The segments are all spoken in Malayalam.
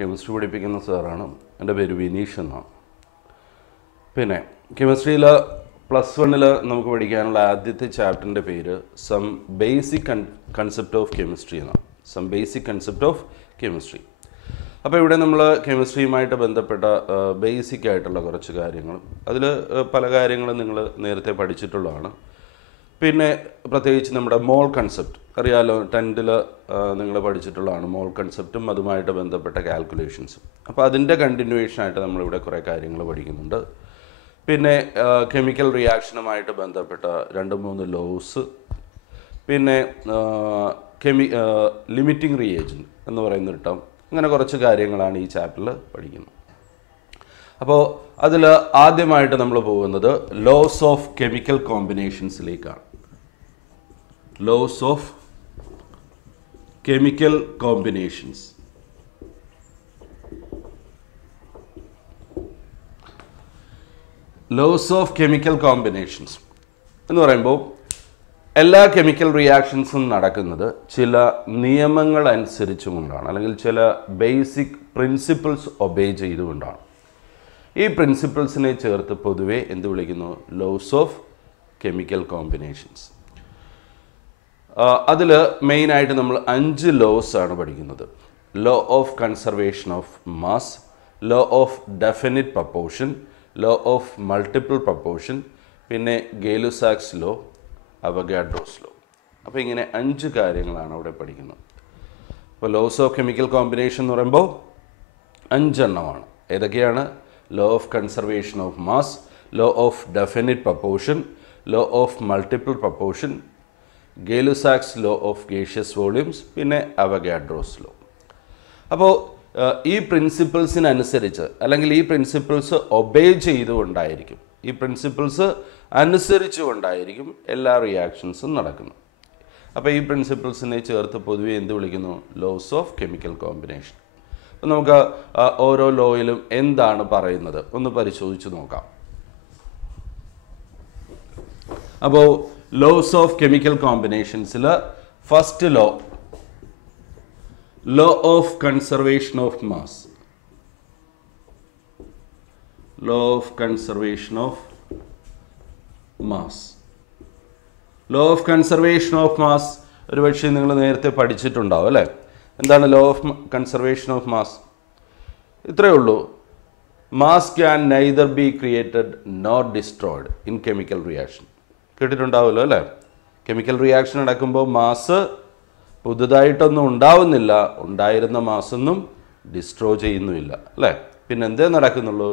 കെമിസ്ട്രി പഠിപ്പിക്കുന്ന സാറാണ്. എൻ്റെ പേര് വിനീഷ് എന്നാണ്. പിന്നെ കെമിസ്ട്രിയിൽ +1 നമുക്ക് പഠിക്കാനുള്ള ആദ്യത്തെ ചാപ്റ്ററിൻ്റെ പേര് some basic concept of chemistry എന്നാണ്. Some basic concept of chemistry. അപ്പോൾ ഇവിടെ നമ്മൾ കെമിസ്ട്രിയുമായിട്ട് ബന്ധപ്പെട്ട ബേസിക് ആയിട്ടുള്ള കുറച്ച് കാര്യങ്ങളും അതിൽ പല കാര്യങ്ങളും നിങ്ങൾ നേരത്തെ പഠിച്ചിട്ടുള്ളതാണ്. പിന്നെ പ്രത്യേകിച്ച് നമ്മുടെ മോൾ കൺസെപ്റ്റ് അറിയാലോ, 10th നിങ്ങൾ പഠിച്ചിട്ടുള്ളതാണ് മോൾ കൺസെപ്റ്റും അതുമായിട്ട് ബന്ധപ്പെട്ട കാൽക്കുലേഷൻസും. അപ്പോൾ അതിൻ്റെ കണ്ടിന്യൂവേഷനായിട്ട് നമ്മളിവിടെ കുറേ കാര്യങ്ങൾ പഠിക്കുന്നുണ്ട്. പിന്നെ കെമിക്കൽ റിയാക്ഷനുമായിട്ട് ബന്ധപ്പെട്ട 2-3 ലോസ്, പിന്നെ ലിമിറ്റിംഗ് റിയേജൻറ്റ് എന്ന് പറയുന്നൊരു ടേം, അങ്ങനെ കുറച്ച് കാര്യങ്ങളാണ് ഈ ചാപ്റ്ററിൽ പഠിക്കുന്നത്. അപ്പോൾ അതിൽ ആദ്യമായിട്ട് നമ്മൾ പോകുന്നത് ലോസ് ഓഫ് കെമിക്കൽ കോമ്പിനേഷൻസിലേക്കാണ്. Laws of chemical combinations. Laws of chemical combinations എന്ന് പറയുമ്പോൾ എല്ലാ കെമിക്കൽ റിയാക്ഷൻസും നടക്കുന്നത് ചില നിയമങ്ങൾ അനുസരിച്ചുകൊണ്ടാണ്, അല്ലെങ്കിൽ ചില ബേസിക് പ്രിൻസിപ്പിൾസ് ഒബേ ചെയ്തുകൊണ്ടാണ്. ഈ പ്രിൻസിപ്പിൾസിനെ ചേർത്ത് പൊതുവെ എന്ത് വിളിക്കുന്നു? Laws of chemical combinations. അതിൽ മെയിനായിട്ട് നമ്മൾ 5 ലോസ് ആണ് പഠിക്കുന്നത്. Law of conservation of mass, law of definite proportion, law of multiple proportion, പിന്നെ ഗേലുസാക്സ് ലോ, അവഗാഡ്രോസ് ലോ. അപ്പോൾ ഇങ്ങനെ 5 കാര്യങ്ങളാണ് അവിടെ പഠിക്കുന്നത്. അപ്പോൾ ലോസ് ഓഫ് കെമിക്കൽ കോമ്പിനേഷൻ എന്ന് പറയുമ്പോൾ 5 എണ്ണമാണ്. ഏതൊക്കെയാണ്? Law of conservation of mass, law of definite proportion, law of multiple proportion, Gay Lussac's law of gaseous volumes, പിന്നെ അവഗാഡ്രോസ് ലോ. അപ്പോൾ ഈ പ്രിൻസിപ്പിൾസിനനുസരിച്ച് അല്ലെങ്കിൽ ഈ പ്രിൻസിപ്പിൾസ് ഒബേ ചെയ്തുകൊണ്ടായിരിക്കും, ഈ പ്രിൻസിപ്പിൾസ് അനുസരിച്ചുകൊണ്ടായിരിക്കും എല്ലാ റിയാക്ഷൻസും നടക്കുന്നത്. അപ്പോൾ ഈ പ്രിൻസിപ്പിൾസിനെ ചേർത്ത് പൊതുവെ എന്ത് വിളിക്കുന്നു? Laws of chemical combination. അപ്പോൾ നമുക്ക് ഓരോ ലോയിലും എന്താണ് പറയുന്നത് ഒന്ന് പരിശോധിച്ച് നോക്കാം. അപ്പോൾ ലോസ് ഓഫ് കെമിക്കൽ കോമ്പിനേഷൻസിൽ first law, law of conservation of mass. Law of conservation of mass. Law of conservation of mass ഒരുപക്ഷെ നിങ്ങൾ നേരത്തെ പഠിച്ചിട്ടുണ്ടാവും അല്ലേ? എന്താണ് law of conservation of mass? ഇത്രയേ ഉള്ളൂ. Mass can neither be created nor destroyed in chemical reaction. കേട്ടിട്ടുണ്ടാവുമല്ലോ അല്ലേ? കെമിക്കൽ റിയാക്ഷൻ നടക്കുമ്പോൾ മാസ് പുതുതായിട്ടൊന്നും ഉണ്ടാവുന്നില്ല, ഉണ്ടായിരുന്ന മാസൊന്നും ഡിസ്ട്രോ ചെയ്യുന്നുമില്ല അല്ലേ? പിന്നെ എന്തേ നടക്കുന്നുള്ളൂ?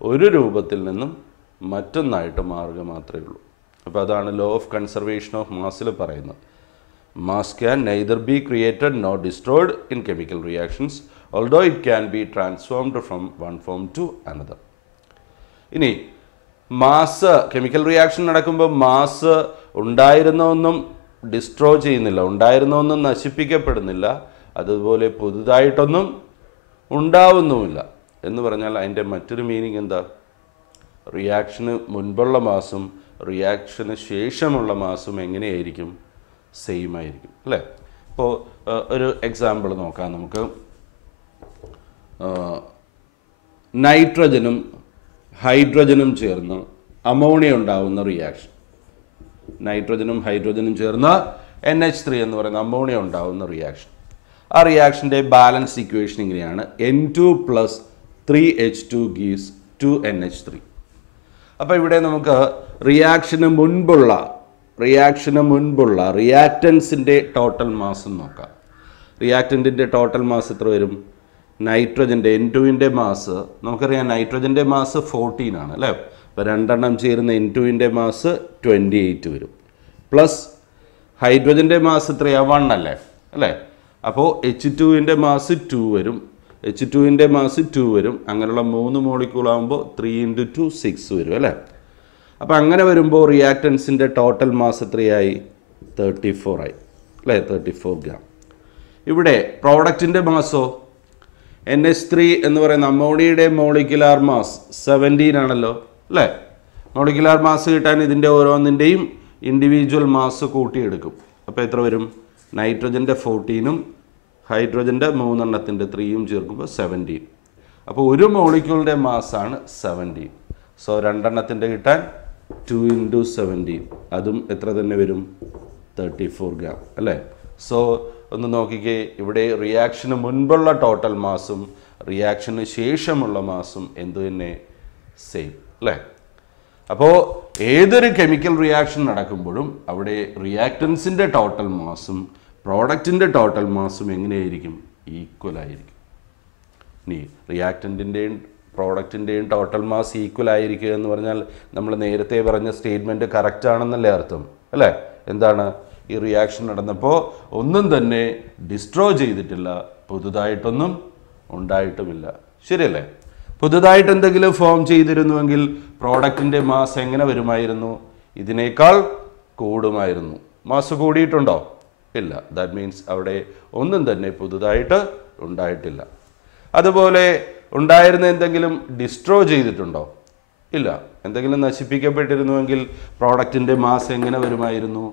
ഒരു രൂപത്തിൽ നിന്നും മറ്റൊന്നായിട്ട് മാറുക മാത്രമേ ഉള്ളൂ. അപ്പോൾ അതാണ് ലോ ഓഫ് കൺസർവേഷൻ ഓഫ് മാസിൽ പറയുന്നത്. Mass can neither be created nor destroyed in chemical reactions although it can be transformed from one form to another. ഇനി മാസ്, കെമിക്കൽ റിയാക്ഷൻ നടക്കുമ്പോൾ മാസ് ഉണ്ടായിരുന്നൊന്നും ഡിസ്ട്രോ ചെയ്യുന്നില്ല, ഉണ്ടായിരുന്നൊന്നും നശിപ്പിക്കപ്പെടുന്നില്ല, അതുപോലെ പുതുതായിട്ടൊന്നും ഉണ്ടാവുന്നുമില്ല. എന്ന് പറഞ്ഞാൽ അതിൻ്റെ മറ്റൊരു മീനിങ് എന്താ? റിയാക്ഷന് മുൻപുള്ള മാസും റിയാക്ഷന് ശേഷമുള്ള മാസും എങ്ങനെയായിരിക്കും? സെയിം ആയിരിക്കും അല്ലേ? ഇപ്പോൾ ഒരു എക്സാമ്പിൾ നോക്കാം നമുക്ക്. നൈട്രജനും ഹൈഡ്രജനും ചേർന്ന് അമോണിയ ഉണ്ടാവുന്ന റിയാക്ഷൻ. നൈട്രജനും ഹൈഡ്രജനും ചേർന്ന് NH3 എന്ന് പറയുന്ന അമോണിയ ഉണ്ടാവുന്ന റിയാക്ഷൻ. ആ റിയാക്ഷൻ്റെ ബാലൻസ് ഇക്വേഷൻ ഇങ്ങനെയാണ്: N2 + 3H2 gives 2NH3. അപ്പോൾ ഇവിടെ നമുക്ക് റിയാക്ഷന് മുൻപുള്ള റിയാക്റ്റൻസിൻ്റെ ടോട്ടൽ മാസ് നോക്കാം. റിയാക്റ്റൻറ്റിൻ്റെ ടോട്ടൽ മാസ് എത്ര വരും? നൈട്രജൻ്റെ N2-ൻ്റെ മാസ് നമുക്കറിയാം, നൈട്രജൻ്റെ മാസ് 14 ആണ് അല്ലേ? അപ്പോൾ 2 എണ്ണം ചേരുന്ന N2-ൻ്റെ മാസ് 28 വരും. പ്ലസ് ഹൈഡ്രജൻ്റെ മാസ് എത്രയാണ്? 1 അല്ലേ? അപ്പോൾ H2-ൻ്റെ മാസ് 2 വരും, H2-ൻ്റെ മാസ് 2 വരും. അങ്ങനെയുള്ള 3 മോളിക്യൂൾ ആകുമ്പോൾ 3 × 2 6 വരും അല്ലേ? അപ്പോൾ അങ്ങനെ വരുമ്പോൾ റിയാക്റ്റൻസിൻ്റെ ടോട്ടൽ മാസ് എത്രയായി? 34 ആയി അല്ലേ? 34 ഗ്രാം. ഇവിടെ പ്രോഡക്റ്റിൻ്റെ മാസോ NH3 എന്ന് പറയുന്ന അമോണിയയുടെ മോളിക്കുലാർ മാസ് 17 ആണല്ലോ അല്ലേ? മോളിക്കുലാർ മാസ് കിട്ടാൻ ഇതിൻ്റെ ഓരോന്നിൻ്റെയും ഇൻഡിവിജ്വൽ മാസ് കൂട്ടിയെടുക്കും. അപ്പോൾ എത്ര വരും? നൈട്രജൻ്റെ 14-ഉം ഹൈഡ്രജൻ്റെ 3 എണ്ണത്തിൻ്റെ 3യും ചേർക്കുമ്പോൾ 17. അപ്പോൾ ഒരു മോളിക്യൂളിൻ്റെ മാസ്സാണ് 17. സോ 2 എണ്ണത്തിൻ്റെ കിട്ടാൻ 2 × 17, അതും എത്ര തന്നെ വരും? 34 ഗ്രാം അല്ലേ? സോ ഒന്ന് നോക്കിക്കേ, ഇവിടെ റിയാക്ഷന് മുൻപുള്ള ടോട്ടൽ മാസും റിയാക്ഷന് ശേഷമുള്ള മാസും എന്തു തന്നെ? സെയിം അല്ലേ? അപ്പോൾ ഏതൊരു കെമിക്കൽ റിയാക്ഷൻ നടക്കുമ്പോഴും അവിടെ റിയാക്റ്റൻസിൻ്റെ ടോട്ടൽ മാസും പ്രോഡക്റ്റിൻ്റെ ടോട്ടൽ മാസും എങ്ങനെയായിരിക്കും? ഈക്വൽ ആയിരിക്കും. ഇനി റിയാക്റ്റൻറ്റിൻ്റെയും പ്രോഡക്റ്റിൻ്റെയും ടോട്ടൽ മാസ് ഈക്വൽ ആയിരിക്കുക എന്ന് പറഞ്ഞാൽ നമ്മൾ നേരത്തെ പറഞ്ഞ സ്റ്റേറ്റ്മെൻറ്റ് കറക്റ്റ് ആണെന്നല്ലേ അർത്ഥം അല്ലേ? എന്താണ്? ഈ റിയാക്ഷൻ നടന്നപ്പോൾ ഒന്നും തന്നെ ഡിസ്ട്രോയ് ചെയ്തിട്ടില്ല, പുതുതായിട്ടൊന്നും ഉണ്ടായിട്ടുമില്ല. ശരിയല്ലേ? പുതുതായിട്ട് എന്തെങ്കിലും ഫോം ചെയ്തിരുന്നുവെങ്കിൽ പ്രോഡക്റ്റിൻ്റെ മാസ് എങ്ങനെ വരുമായിരുന്നു? ഇതിനേക്കാൾ കൂടുമായിരുന്നു. മാസ് കൂടിയിട്ടുണ്ടോ? ഇല്ല. ദാറ്റ് മീൻസ് അവിടെ ഒന്നും തന്നെ പുതുതായിട്ട് ഉണ്ടായിട്ടില്ല. അതുപോലെ ഉണ്ടായിരുന്ന എന്തെങ്കിലും ഡിസ്ട്രോയ് ചെയ്തിട്ടുണ്ടോ? ഇല്ല. എന്തെങ്കിലും നശിപ്പിക്കപ്പെട്ടിരുന്നുവെങ്കിൽ പ്രോഡക്റ്റിൻ്റെ മാസ് എങ്ങനെ വരുമായിരുന്നു?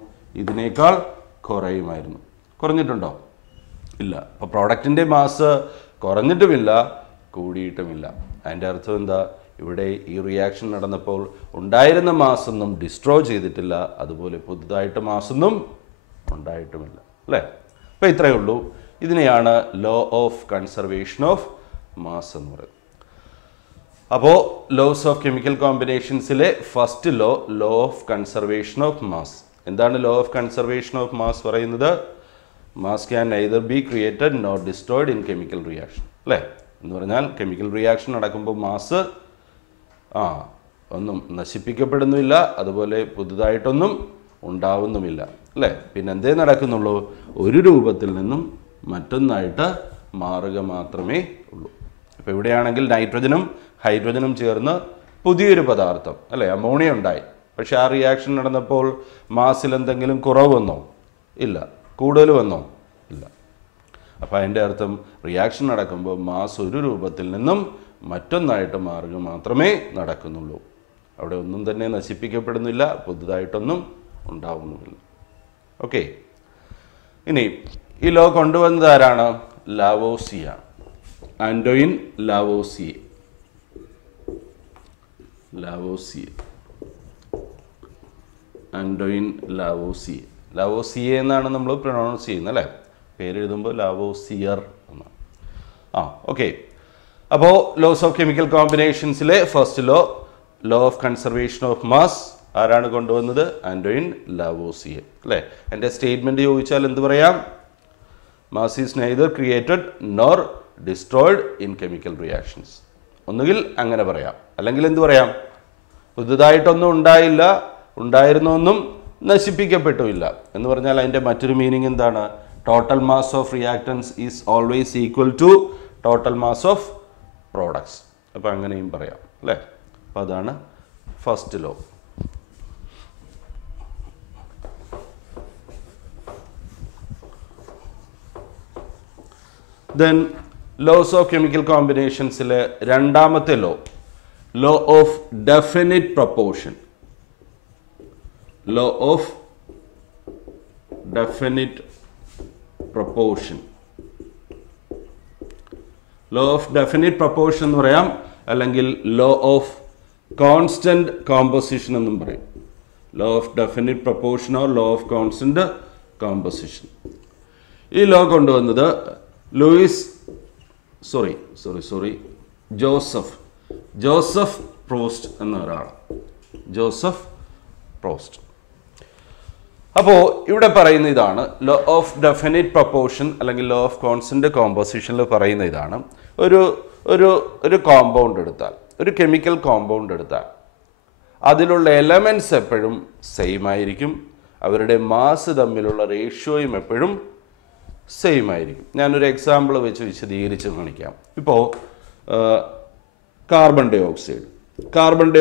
ഇതിനേക്കാൾ കുറയുമായിരുന്നു. കുറഞ്ഞിട്ടുണ്ടോ? ഇല്ല. അപ്പോൾ പ്രോഡക്റ്റിൻ്റെ മാസ് കുറഞ്ഞിട്ടുമില്ല, കൂടിയിട്ടുമില്ല. അതിൻ്റെ അർത്ഥം എന്താ? ഇവിടെ ഈ റിയാക്ഷൻ നടന്നപ്പോൾ ഉണ്ടായിരുന്ന മാസൊന്നും ഡിസ്ട്രോയ് ചെയ്തിട്ടില്ല, അതുപോലെ പുതുതായിട്ട് മാസൊന്നും ഉണ്ടായിട്ടുമില്ല അല്ലേ? അപ്പോൾ ഇത്രയേ ഉള്ളൂ. ഇതിനെയാണ് law of conservation of mass എന്ന് പറയുന്നത്. അപ്പോൾ ലോസ് ഓഫ് കെമിക്കൽ കോമ്പിനേഷൻസിലെ first law, law of conservation of mass. എന്താണ് law of conservation of mass പറയുന്നത്? Mass can neither be created nor destroyed in chemical reaction അല്ലേ? എന്ന് പറഞ്ഞാൽ കെമിക്കൽ റിയാക്ഷൻ നടക്കുമ്പോൾ മാസ് ഒന്നും നശിപ്പിക്കപ്പെടുന്നുമില്ല, അതുപോലെ പുതുതായിട്ടൊന്നും ഉണ്ടാവുന്നുമില്ല അല്ലേ? പിന്നെ എന്തേ നടക്കുന്നുള്ളൂ? ഒരു രൂപത്തിൽ നിന്നും മറ്റൊന്നായിട്ട് മാറുക മാത്രമേ ഉള്ളൂ. ഇപ്പോൾ ഇവിടെയാണെങ്കിൽ നൈട്രജനും ഹൈഡ്രജനും ചേർന്ന് പുതിയൊരു പദാർത്ഥം അല്ലേ, അമോണിയ ഉണ്ടായി. പക്ഷെ ആ റിയാക്ഷൻ നടന്നപ്പോൾ മാസിൽ എന്തെങ്കിലും കുറവ് വന്നോ? ഇല്ല. കൂടുതൽ വന്നോ? ഇല്ല. അപ്പോൾ അതിൻ്റെ അർത്ഥം റിയാക്ഷൻ നടക്കുമ്പോൾ മാസ് ഒരു രൂപത്തിൽ നിന്നും മറ്റൊന്നായിട്ട് മാറുക മാത്രമേ നടക്കുന്നുള്ളൂ. അവിടെ ഒന്നും തന്നെ നശിപ്പിക്കപ്പെടുന്നില്ല, പുതുതായിട്ടൊന്നും ഉണ്ടാവുന്നുമില്ല. ഓക്കെ. ഇനി ഈ ലോ കൊണ്ടുവന്നത് ആരാണ്? ലാവോസിയ, ആൻറ്റോയിൻ ലാവോസിയെ. ആൻറ്റോയിൻ ലാവോസിയെ. ലാവോസിയെ എന്നാണ് നമ്മൾ പ്രൊനൗൺസ് ചെയ്യുന്നത് അല്ലേ? പേരെഴുതുമ്പോൾ ലാവോസിയർ എന്നാണ്. ഓക്കെ. അപ്പോൾ ലോസ് ഓഫ് കെമിക്കൽ കോമ്പിനേഷൻസിലെ first law, law of conservation of mass ആരാണ് കൊണ്ടുവന്നത്? ആൻറ്റോയിൻ ലാവോസിയെ അല്ലേ? എൻ്റെ സ്റ്റേറ്റ്മെൻറ്റ് ചോദിച്ചാൽ എന്ത് പറയാം? Mass is neither created nor destroyed in chemical reactions. ഒന്നുകിൽ അങ്ങനെ പറയാം, അല്ലെങ്കിൽ എന്ത് പറയാം? പുതുതായിട്ടൊന്നും ഉണ്ടായില്ല, ഉണ്ടായിരുന്നൊന്നും നശിപ്പിക്കപ്പെട്ടുമില്ല എന്ന് പറഞ്ഞാൽ അതിൻ്റെ മറ്റൊരു മീനിങ് എന്താണ്? Total mass of reactants is always equal to total mass of products. അപ്പോൾ അങ്ങനെയും പറയാം അല്ലേ? അപ്പോൾ അതാണ് first law. Then laws of chemical കോമ്പിനേഷൻസിലെ രണ്ടാമത്തെ law, law of definite proportion. Law of definite proportion. Law of definite proportion എന്ന് പറയാം, അല്ലെങ്കിൽ ലോ ഓഫ് കോൺസ്റ്റന്റ് കോമ്പോസിഷൻ എന്നും പറയും. Law of definite proportion or law of constant composition. ഈ ലോ കൊണ്ടുവന്നത് ജോസഫ് പ്രോസ്റ്റ് എന്ന ഒരാളാണ്. ജോസഫ് പ്രോസ്റ്റ്. അപ്പോൾ ഇവിടെ പറയുന്ന ഇതാണ്, ലോ ഓഫ് ഡെഫിനിറ്റ് പ്രൊപ്പോർഷൻ അല്ലെങ്കിൽ ലോ ഓഫ് കോൺസ്റ്റന്റ് കോമ്പോസിഷനിൽ പറയുന്ന ഇതാണ്, ഒരു കോമ്പൗണ്ട് എടുത്താൽ, ഒരു കെമിക്കൽ കോമ്പൗണ്ട് എടുത്താൽ അതിലുള്ള എലമെൻറ്റ്സ് എപ്പോഴും സെയിം ആയിരിക്കും, അവരുടെ മാസ് തമ്മിലുള്ള റേഷ്യോയും എപ്പോഴും സെയിം ആയിരിക്കും. ഞാനൊരു എക്സാമ്പിൾ വെച്ച് വിശദീകരിച്ച് കാണിക്കാം. ഇപ്പോൾ കാർബൺ ഡൈ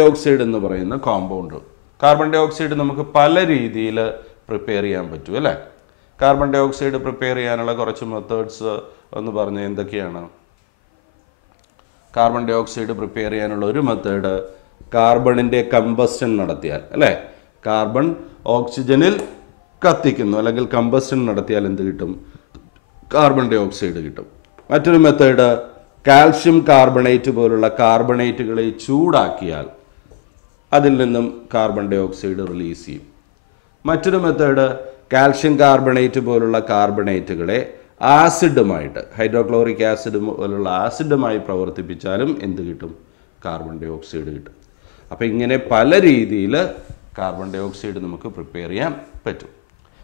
ഓക്സൈഡ് എന്ന് പറയുന്ന കോമ്പൗണ്ട്. കാർബൺ ഡൈ ഓക്സൈഡ് നമുക്ക് പല രീതിയിൽ പ്രിപ്പയർ ചെയ്യാൻ പറ്റും അല്ലേ? കാർബൺ ഡൈ ഓക്സൈഡ് പ്രിപ്പയർ ചെയ്യാനുള്ള കുറച്ച് മെത്തേഡ്സ് എന്ന് പറഞ്ഞാൽ എന്തൊക്കെയാണ്? കാർബൺ ഡൈ ഓക്സൈഡ് പ്രിപ്പയർ ചെയ്യാനുള്ള ഒരു മെത്തേഡ് കാർബണിൻ്റെ കമ്പസ്റ്റൻ നടത്തിയാൽ അല്ലേ? കാർബൺ ഓക്സിജനിൽ കത്തിക്കുന്നു അല്ലെങ്കിൽ കമ്പസ്റ്റൻ നടത്തിയാൽ എന്ത് കിട്ടും? കാർബൺ ഡൈ ഓക്സൈഡ് കിട്ടും. മറ്റൊരു മെത്തേഡ് കാൽഷ്യം കാർബണേറ്റ് പോലുള്ള കാർബണേറ്റുകളെ ചൂടാക്കിയാൽ അതിൽ നിന്നും കാർബൺ ഡൈ ഓക്സൈഡ് റിലീസ് ചെയ്യും. മറ്റൊരു മെത്തേഡ് കാൽഷ്യം കാർബണേറ്റ് പോലുള്ള കാർബണേറ്റുകളെ ആസിഡുമായിട്ട് ഹൈഡ്രോക്ലോറിക് ആസിഡ് പോലുള്ള ആസിഡുമായി പ്രവർത്തിപ്പിച്ചാലും എന്ത് കിട്ടും? കാർബൺ ഡൈ ഓക്സൈഡ് കിട്ടും. അപ്പോൾ ഇങ്ങനെ പല രീതിയിൽ കാർബൺ ഡൈ ഓക്സൈഡ് നമുക്ക് പ്രിപ്പയർ ചെയ്യാൻ പറ്റും.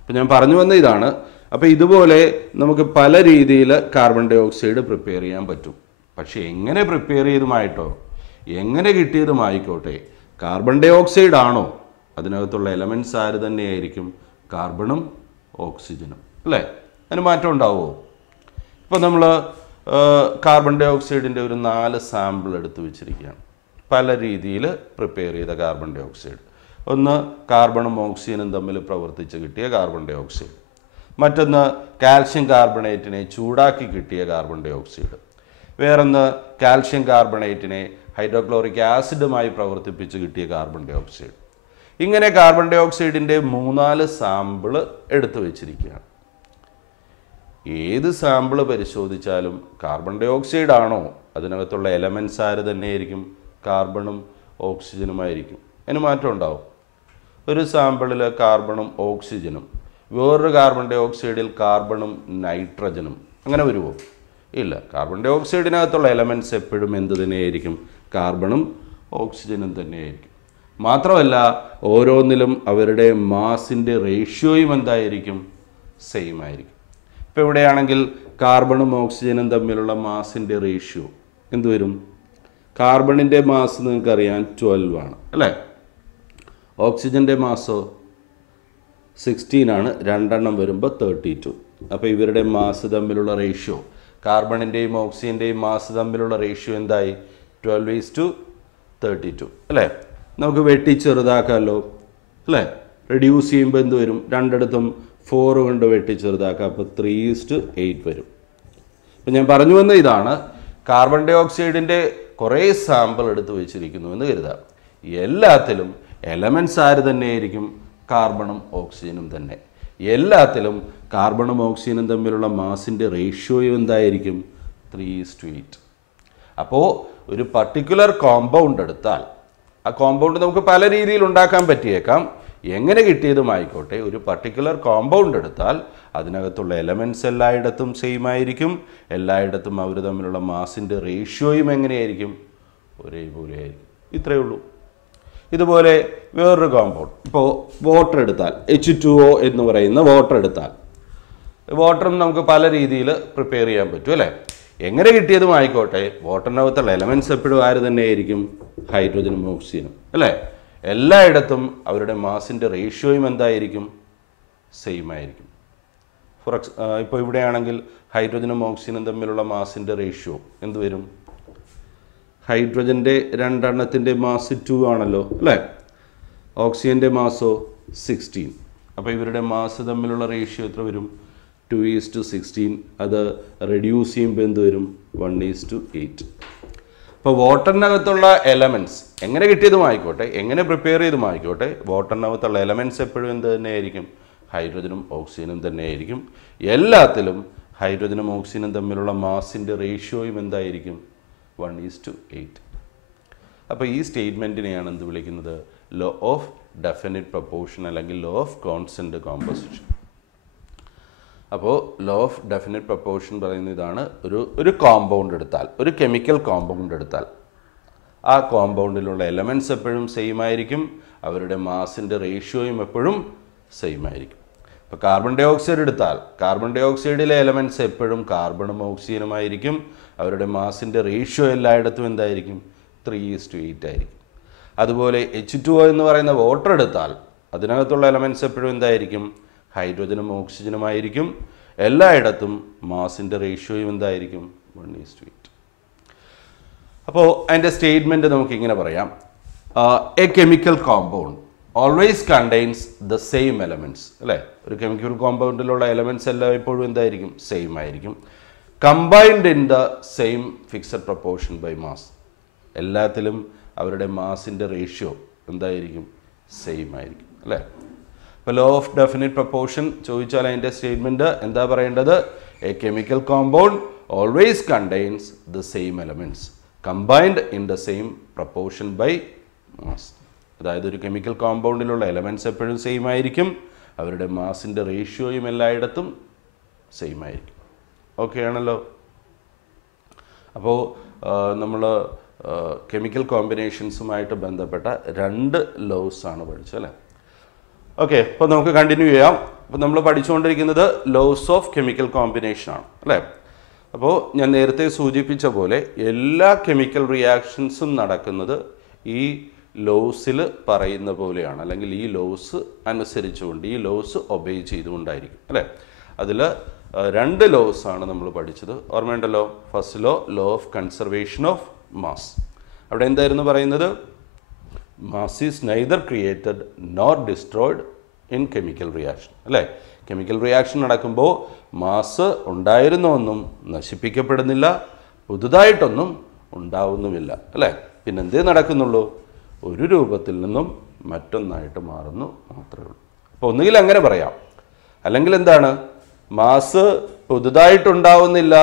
അപ്പോൾ ഞാൻ പറഞ്ഞു വന്ന ഇതാണ്. അപ്പോൾ ഇതുപോലെ നമുക്ക് പല രീതിയിൽ കാർബൺ ഡൈ ഓക്സൈഡ് പ്രിപ്പയർ ചെയ്യാൻ പറ്റും. പക്ഷേ എങ്ങനെ പ്രിപ്പയർ ചെയ്തുമായിട്ടോ എങ്ങനെ കിട്ടിയതുമായിക്കോട്ടെ, കാർബൺ ഡൈ ഓക്സൈഡ് ആണോ അതിനകത്തുള്ള എലമെൻറ്റ്സ് ആര് തന്നെയായിരിക്കും? കാർബണും ഓക്സിജനും അല്ലേ? അതിന് മാറ്റം ഉണ്ടാവുമോ? ഇപ്പോൾ നമ്മൾ കാർബൺ ഡൈ ഓക്സൈഡിൻ്റെ ഒരു 4 സാമ്പിൾ എടുത്ത് വെച്ചിരിക്കുകയാണ്. പല രീതിയിൽ പ്രിപ്പയർ ചെയ്ത കാർബൺ ഡൈ ഓക്സൈഡ്. ഒന്ന് കാർബണും ഓക്സിജനും തമ്മിൽ പ്രവർത്തിച്ച് കിട്ടിയ കാർബൺ ഡൈ ഓക്സൈഡ്. മറ്റൊന്ന് കാൽഷ്യം കാർബണേറ്റിനെ ചൂടാക്കി കിട്ടിയ കാർബൺ ഡൈ ഓക്സൈഡ്. വേറൊന്ന് കാൽഷ്യം കാർബണേറ്റിനെ ഹൈഡ്രോക്ലോറിക് ആസിഡുമായി പ്രവർത്തിപ്പിച്ച് കിട്ടിയ കാർബൺ ഡൈ ഓക്സൈഡ്. ഇങ്ങനെ കാർബൺ ഡൈ ഓക്സൈഡിൻ്റെ 3-4 സാമ്പിൾ എടുത്തു വെച്ചിരിക്കുകയാണ്. ഏത് സാമ്പിൾ പരിശോധിച്ചാലും കാർബൺ ഡൈ ഓക്സൈഡ് ആണോ അതിനകത്തുള്ള എലമെൻറ്റ്സ് ആര് തന്നെയായിരിക്കും? കാർബണും ഓക്സിജനുമായിരിക്കും. അതിന് മാറ്റം ഉണ്ടാവും. ഒരു സാമ്പിളിൽ കാർബണും ഓക്സിജനും, വേറൊരു കാർബൺ ഡൈ ഓക്സൈഡിൽ കാർബണും നൈട്രജനും, അങ്ങനെ വരുമോ? ഇല്ല. കാർബൺ ഡൈ ഓക്സൈഡിനകത്തുള്ള എലമെൻറ്റ്സ് എപ്പോഴും എന്ത് തന്നെയായിരിക്കും? കാർബണും ഓക്സിജനും തന്നെയായിരിക്കും. മാത്രമല്ല ഓരോന്നിലും അവരുടെ മാസിൻ്റെ റേഷ്യോയും എന്തായിരിക്കും? സെയിം ആയിരിക്കും. ഇപ്പോൾ ഇവിടെയാണെങ്കിൽ കാർബണും ഓക്സിജനും തമ്മിലുള്ള മാസിൻ്റെ റേഷ്യോ എന്ത് വരും? കാർബണിൻ്റെ മാസ് നിങ്ങൾക്കറിയാം 12 ആണ് അല്ലേ? ഓക്സിജൻ്റെ മാസോ 16 ആണ്. 2 എണ്ണം വരുമ്പോൾ 32. അപ്പോൾ ഇവരുടെ മാസ് തമ്മിലുള്ള റേഷ്യോ, കാർബണിൻ്റെയും ഓക്സിജൻ്റെയും മാസ് തമ്മിലുള്ള റേഷ്യോ എന്തായി? 12:32 അല്ലേ? നമുക്ക് വെട്ടി ചെറുതാക്കാമല്ലോ അല്ലേ? റെഡ്യൂസ് ചെയ്യുമ്പോൾ എന്ത് വരും? രണ്ടിടത്തും 4 കൊണ്ട് വെട്ടി ചെറുതാക്കാം. അപ്പോൾ 3:8 വരും. അപ്പം ഞാൻ പറഞ്ഞു വന്ന ഇതാണ്, കാർബൺ ഡൈ ഓക്സൈഡിൻ്റെ കുറേ സാമ്പിൾ എടുത്ത് വെച്ചിരിക്കുന്നു എന്ന് കരുതാം. എല്ലാത്തിലും എലമെൻറ്റ്സ് ആര് തന്നെയായിരിക്കും? കാർബണും ഓക്സിജനും തന്നെ. എല്ലാത്തിലും കാർബണും ഓക്സിജനും തമ്മിലുള്ള മാസിൻ്റെ റേഷ്യോയും എന്തായിരിക്കും? 3:8. അപ്പോൾ ഒരു പർട്ടിക്കുലർ കോമ്പൗണ്ട് എടുത്താൽ ആ കോമ്പൗണ്ട് നമുക്ക് പല രീതിയിൽ ഉണ്ടാക്കാൻ പറ്റിയേക്കാം. എങ്ങനെ കിട്ടിയതുമായിക്കോട്ടെ, ഒരു പർട്ടിക്കുലർ കോമ്പൗണ്ട് എടുത്താൽ അതിനകത്തുള്ള എലമെൻറ്റ്സ് എല്ലായിടത്തും സെയിം ആയിരിക്കും. എല്ലായിടത്തും അവർ തമ്മിലുള്ള മാസിൻ്റെ റേഷ്യോയും എങ്ങനെയായിരിക്കും? ഒരേപോലെ ആയിരിക്കും. ഇത്രയേ ഉള്ളൂ. ഇതുപോലെ വേറൊരു കോമ്പൗണ്ട്, ഇപ്പോൾ വാട്ടർ എടുത്താൽ, H2O എന്ന് പറയുന്ന വാട്ടർ എടുത്താൽ, വാട്ടറും നമുക്ക് പല രീതിയിൽ പ്രിപ്പയർ ചെയ്യാൻ പറ്റും അല്ലേ? എങ്ങനെ കിട്ടിയതും ആയിക്കോട്ടെ, വാട്ടറിനകത്തുള്ള എലമെൻറ്റ്സ് എപ്പോഴും ആര് തന്നെയായിരിക്കും? ഹൈഡ്രജനും ഓക്സിജനും അല്ലേ? എല്ലായിടത്തും അവരുടെ മാസിൻ്റെ റേഷ്യോയും എന്തായിരിക്കും? സെയിം ആയിരിക്കും. ഇപ്പോൾ ഇവിടെയാണെങ്കിൽ ഹൈഡ്രജനും ഓക്സിജനും തമ്മിലുള്ള മാസിൻ്റെ റേഷ്യോ എന്ത് വരും? ഹൈഡ്രജൻ്റെ 2 എണ്ണത്തിൻ്റെ മാസ് 2 ആണല്ലോ അല്ലേ? ഓക്സിജൻ്റെ മാസോ 16. അപ്പോൾ ഇവരുടെ മാസ് തമ്മിലുള്ള റേഷ്യോ എത്ര വരും? 2:16. അത് റെഡ്യൂസ് ചെയ്യുമ്പോൾ എന്ത് വരും? 1:8. അപ്പോൾ വാട്ടറിനകത്തുള്ള എലമെൻറ്റ്സ് എങ്ങനെ കിട്ടിയതുമായിക്കോട്ടെ, എങ്ങനെ പ്രിപ്പയർ ചെയ്തുമായിക്കോട്ടെ, വാട്ടറിനകത്തുള്ള എലമെൻറ്റ്സ് എപ്പോഴും എന്ത് തന്നെയായിരിക്കും? ഹൈഡ്രജനും ഓക്സിജനും തന്നെയായിരിക്കും. എല്ലാത്തിലും ഹൈഡ്രജനും ഓക്സിജനും തമ്മിലുള്ള മാസിൻ്റെ റേഷ്യോയും എന്തായിരിക്കും? 1:8. അപ്പോൾ ഈ സ്റ്റേറ്റ്മെൻറ്റിനെയാണ് എന്ത് വിളിക്കുന്നത്? ലോ ഓഫ് ഡെഫിനിറ്റ് പ്രൊപ്പോർഷൻ അല്ലെങ്കിൽ ലോ ഓഫ് കോൺസ്റ്റൻറ്റ് കോമ്പോസിഷൻ. അപ്പോൾ ലോ ഓഫ് ഡെഫിനിറ്റ് പ്രൊപ്പോർഷൻ പറയുന്ന ഇതാണ്, ഒരു കോമ്പൗണ്ട് എടുത്താൽ, ഒരു കെമിക്കൽ കോമ്പൗണ്ട് എടുത്താൽ ആ കോമ്പൗണ്ടിലുള്ള എലമെൻറ്റ്സ് എപ്പോഴും സെയിം ആയിരിക്കും. അവരുടെ മാസിൻ്റെ റേഷ്യോയും എപ്പോഴും സെയിം ആയിരിക്കും. ഇപ്പോൾ കാർബൺ ഡൈ ഓക്സൈഡ് എടുത്താൽ കാർബൺ ഡൈ ഓക്സൈഡിലെ എലമെൻറ്റ്സ് എപ്പോഴും കാർബണും ഓക്സിജനും ആയിരിക്കും. അവരുടെ മാസിൻ്റെ റേഷ്യോ എല്ലായിടത്തും എന്തായിരിക്കും? 3:8 ആയിരിക്കും. അതുപോലെ H2O എന്ന് പറയുന്ന വാട്ടർ എടുത്താൽ അതിനകത്തുള്ള എലമെൻറ്റ്സ് എപ്പോഴും എന്തായിരിക്കും? ഹൈഡ്രജനും ഓക്സിജനുമായിരിക്കും. എല്ലായിടത്തും മാസിൻ്റെ റേഷ്യോയും എന്തായിരിക്കും? 1:8. അപ്പോൾ അതിൻ്റെ സ്റ്റേറ്റ്മെൻറ്റ് നമുക്കിങ്ങനെ പറയാം, A chemical compound always contains the same elements അല്ലേ? ഒരു കെമിക്കൽ കോമ്പൗണ്ടിലുള്ള എലമെൻറ്റ്സ് എല്ലാം എപ്പോഴും എന്തായിരിക്കും? സെയിം ആയിരിക്കും. Combined in the same fixed proportion by mass. എല്ലാത്തിലും അവരുടെ മാസിൻ്റെ റേഷ്യോ എന്തായിരിക്കും? സെയിം ആയിരിക്കും അല്ലേ? ഇപ്പോൾ ലോ ഓഫ് ഡെഫിനിറ്റ് പ്രൊപ്പോർഷൻ ചോദിച്ചാൽ അതിൻ്റെ സ്റ്റേറ്റ്മെൻറ്റ് എന്താ പറയേണ്ടത്? A chemical compound always contains the same elements combined in the same proportion by mass. അതായത് ഒരു കെമിക്കൽ കോമ്പൗണ്ടിലുള്ള എലമെൻറ്റ്സ് എപ്പോഴും സെയിം ആയിരിക്കും, അവരുടെ മാസിൻ്റെ റേഷ്യോയും എല്ലായിടത്തും സെയിം ആയിരിക്കും. ഓക്കെ ആണല്ലോ. അപ്പോൾ നമ്മൾ കെമിക്കൽ കോമ്പിനേഷൻസുമായിട്ട് ബന്ധപ്പെട്ട 2 ലോസ് ആണ് പഠിച്ചത് അല്ലേ. ഓക്കെ, അപ്പോൾ നമുക്ക് കണ്ടിന്യൂ ചെയ്യാം. അപ്പോൾ നമ്മൾ പഠിച്ചുകൊണ്ടിരിക്കുന്നത് ലോസ് ഓഫ് കെമിക്കൽ കോമ്പിനേഷൻ ആണ് അല്ലേ. അപ്പോൾ ഞാൻ നേരത്തെ സൂചിപ്പിച്ച പോലെ എല്ലാ കെമിക്കൽ റിയാക്ഷൻസും നടക്കുന്നത് ഈ ലോസിൽ പറയുന്ന പോലെയാണ്, അല്ലെങ്കിൽ ഈ ലോസ് അനുസരിച്ചുകൊണ്ട്, ഈ ലോസ് ഒബേ ചെയ്തുകൊണ്ടായിരിക്കും അല്ലേ. അതിൽ 2 ലോസ് ആണ് നമ്മൾ പഠിച്ചത്, ഓർമ്മയുണ്ടല്ലോ. First law, law of conservation of mass. അവിടെ എന്തായിരുന്നു പറയുന്നത്? Mass is neither created nor destroyed in chemical reaction അല്ലേ. കെമിക്കൽ റിയാക്ഷൻ നടക്കുമ്പോൾ മാസ് ഉണ്ടായിരുന്നൊന്നും നശിപ്പിക്കപ്പെടുന്നില്ല, പുതുതായിട്ടൊന്നും ഉണ്ടാവുന്നുമില്ല അല്ലേ. പിന്നെന്തേ നടക്കുന്നുള്ളൂ? ഒരു രൂപത്തിൽ നിന്നും മറ്റൊന്നായിട്ട് മാറുന്നു മാത്രമേ ഉള്ളൂ. അപ്പോൾ ഒന്നുകിൽ അങ്ങനെ പറയാം, അല്ലെങ്കിൽ എന്താണ്, മാസ് പുതുതായിട്ടുണ്ടാവുന്നില്ല,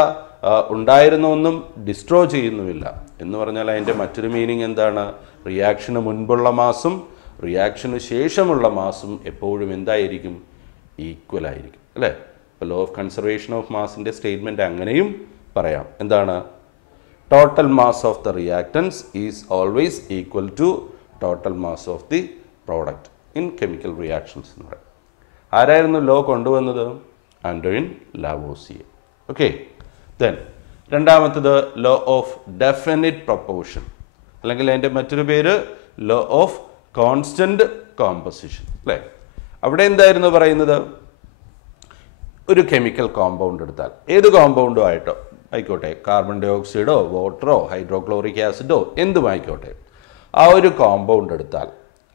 ഉണ്ടായിരുന്ന ഒന്നും ഡിസ്ട്രോ ചെയ്യുന്നുമില്ല എന്ന് പറഞ്ഞാൽ അതിൻ്റെ മറ്റൊരു മീനിങ് എന്താണ്? റിയാക്ഷന് മുൻപുള്ള മാസും റിയാക്ഷന് ശേഷമുള്ള മാസും എപ്പോഴും എന്തായിരിക്കും? ഈക്വൽ ആയിരിക്കും അല്ലേ. ഇപ്പോൾ ലോ ഓഫ് കൺസർവേഷൻ ഓഫ് മാസിൻ്റെ സ്റ്റേറ്റ്മെൻറ്റ് അങ്ങനെയും പറയാം. എന്താണ്? Total mass of the reactants is always equal to total mass of the product in chemical reactions എന്ന് പറയും. ആരായിരുന്നു ലോ കൊണ്ടുവന്നത്? Antoine Lavoisier. ഓക്കെ, ദെൻ രണ്ടാമത്തത് ലോ ഓഫ് ഡെഫിനിറ്റ് പ്രൊപ്പോർഷൻ, അല്ലെങ്കിൽ അതിൻ്റെ മറ്റൊരു പേര് ലോ ഓഫ് കോൺസ്റ്റന്റ് കോമ്പോസിഷൻ അല്ലേ. അവിടെ എന്തായിരുന്നു പറയുന്നത്? ഒരു കെമിക്കൽ കോമ്പൗണ്ട് എടുത്താൽ, ഏത് കോമ്പൗണ്ടും ആയിക്കോട്ടെ, കാർബൺ ഡൈ ഓക്സൈഡോ വാട്ടറോ ഹൈഡ്രോക്ലോറിക് ആസിഡോ എന്തും ആയിക്കോട്ടെ, ആ ഒരു കോമ്പൗണ്ട് എടുത്താൽ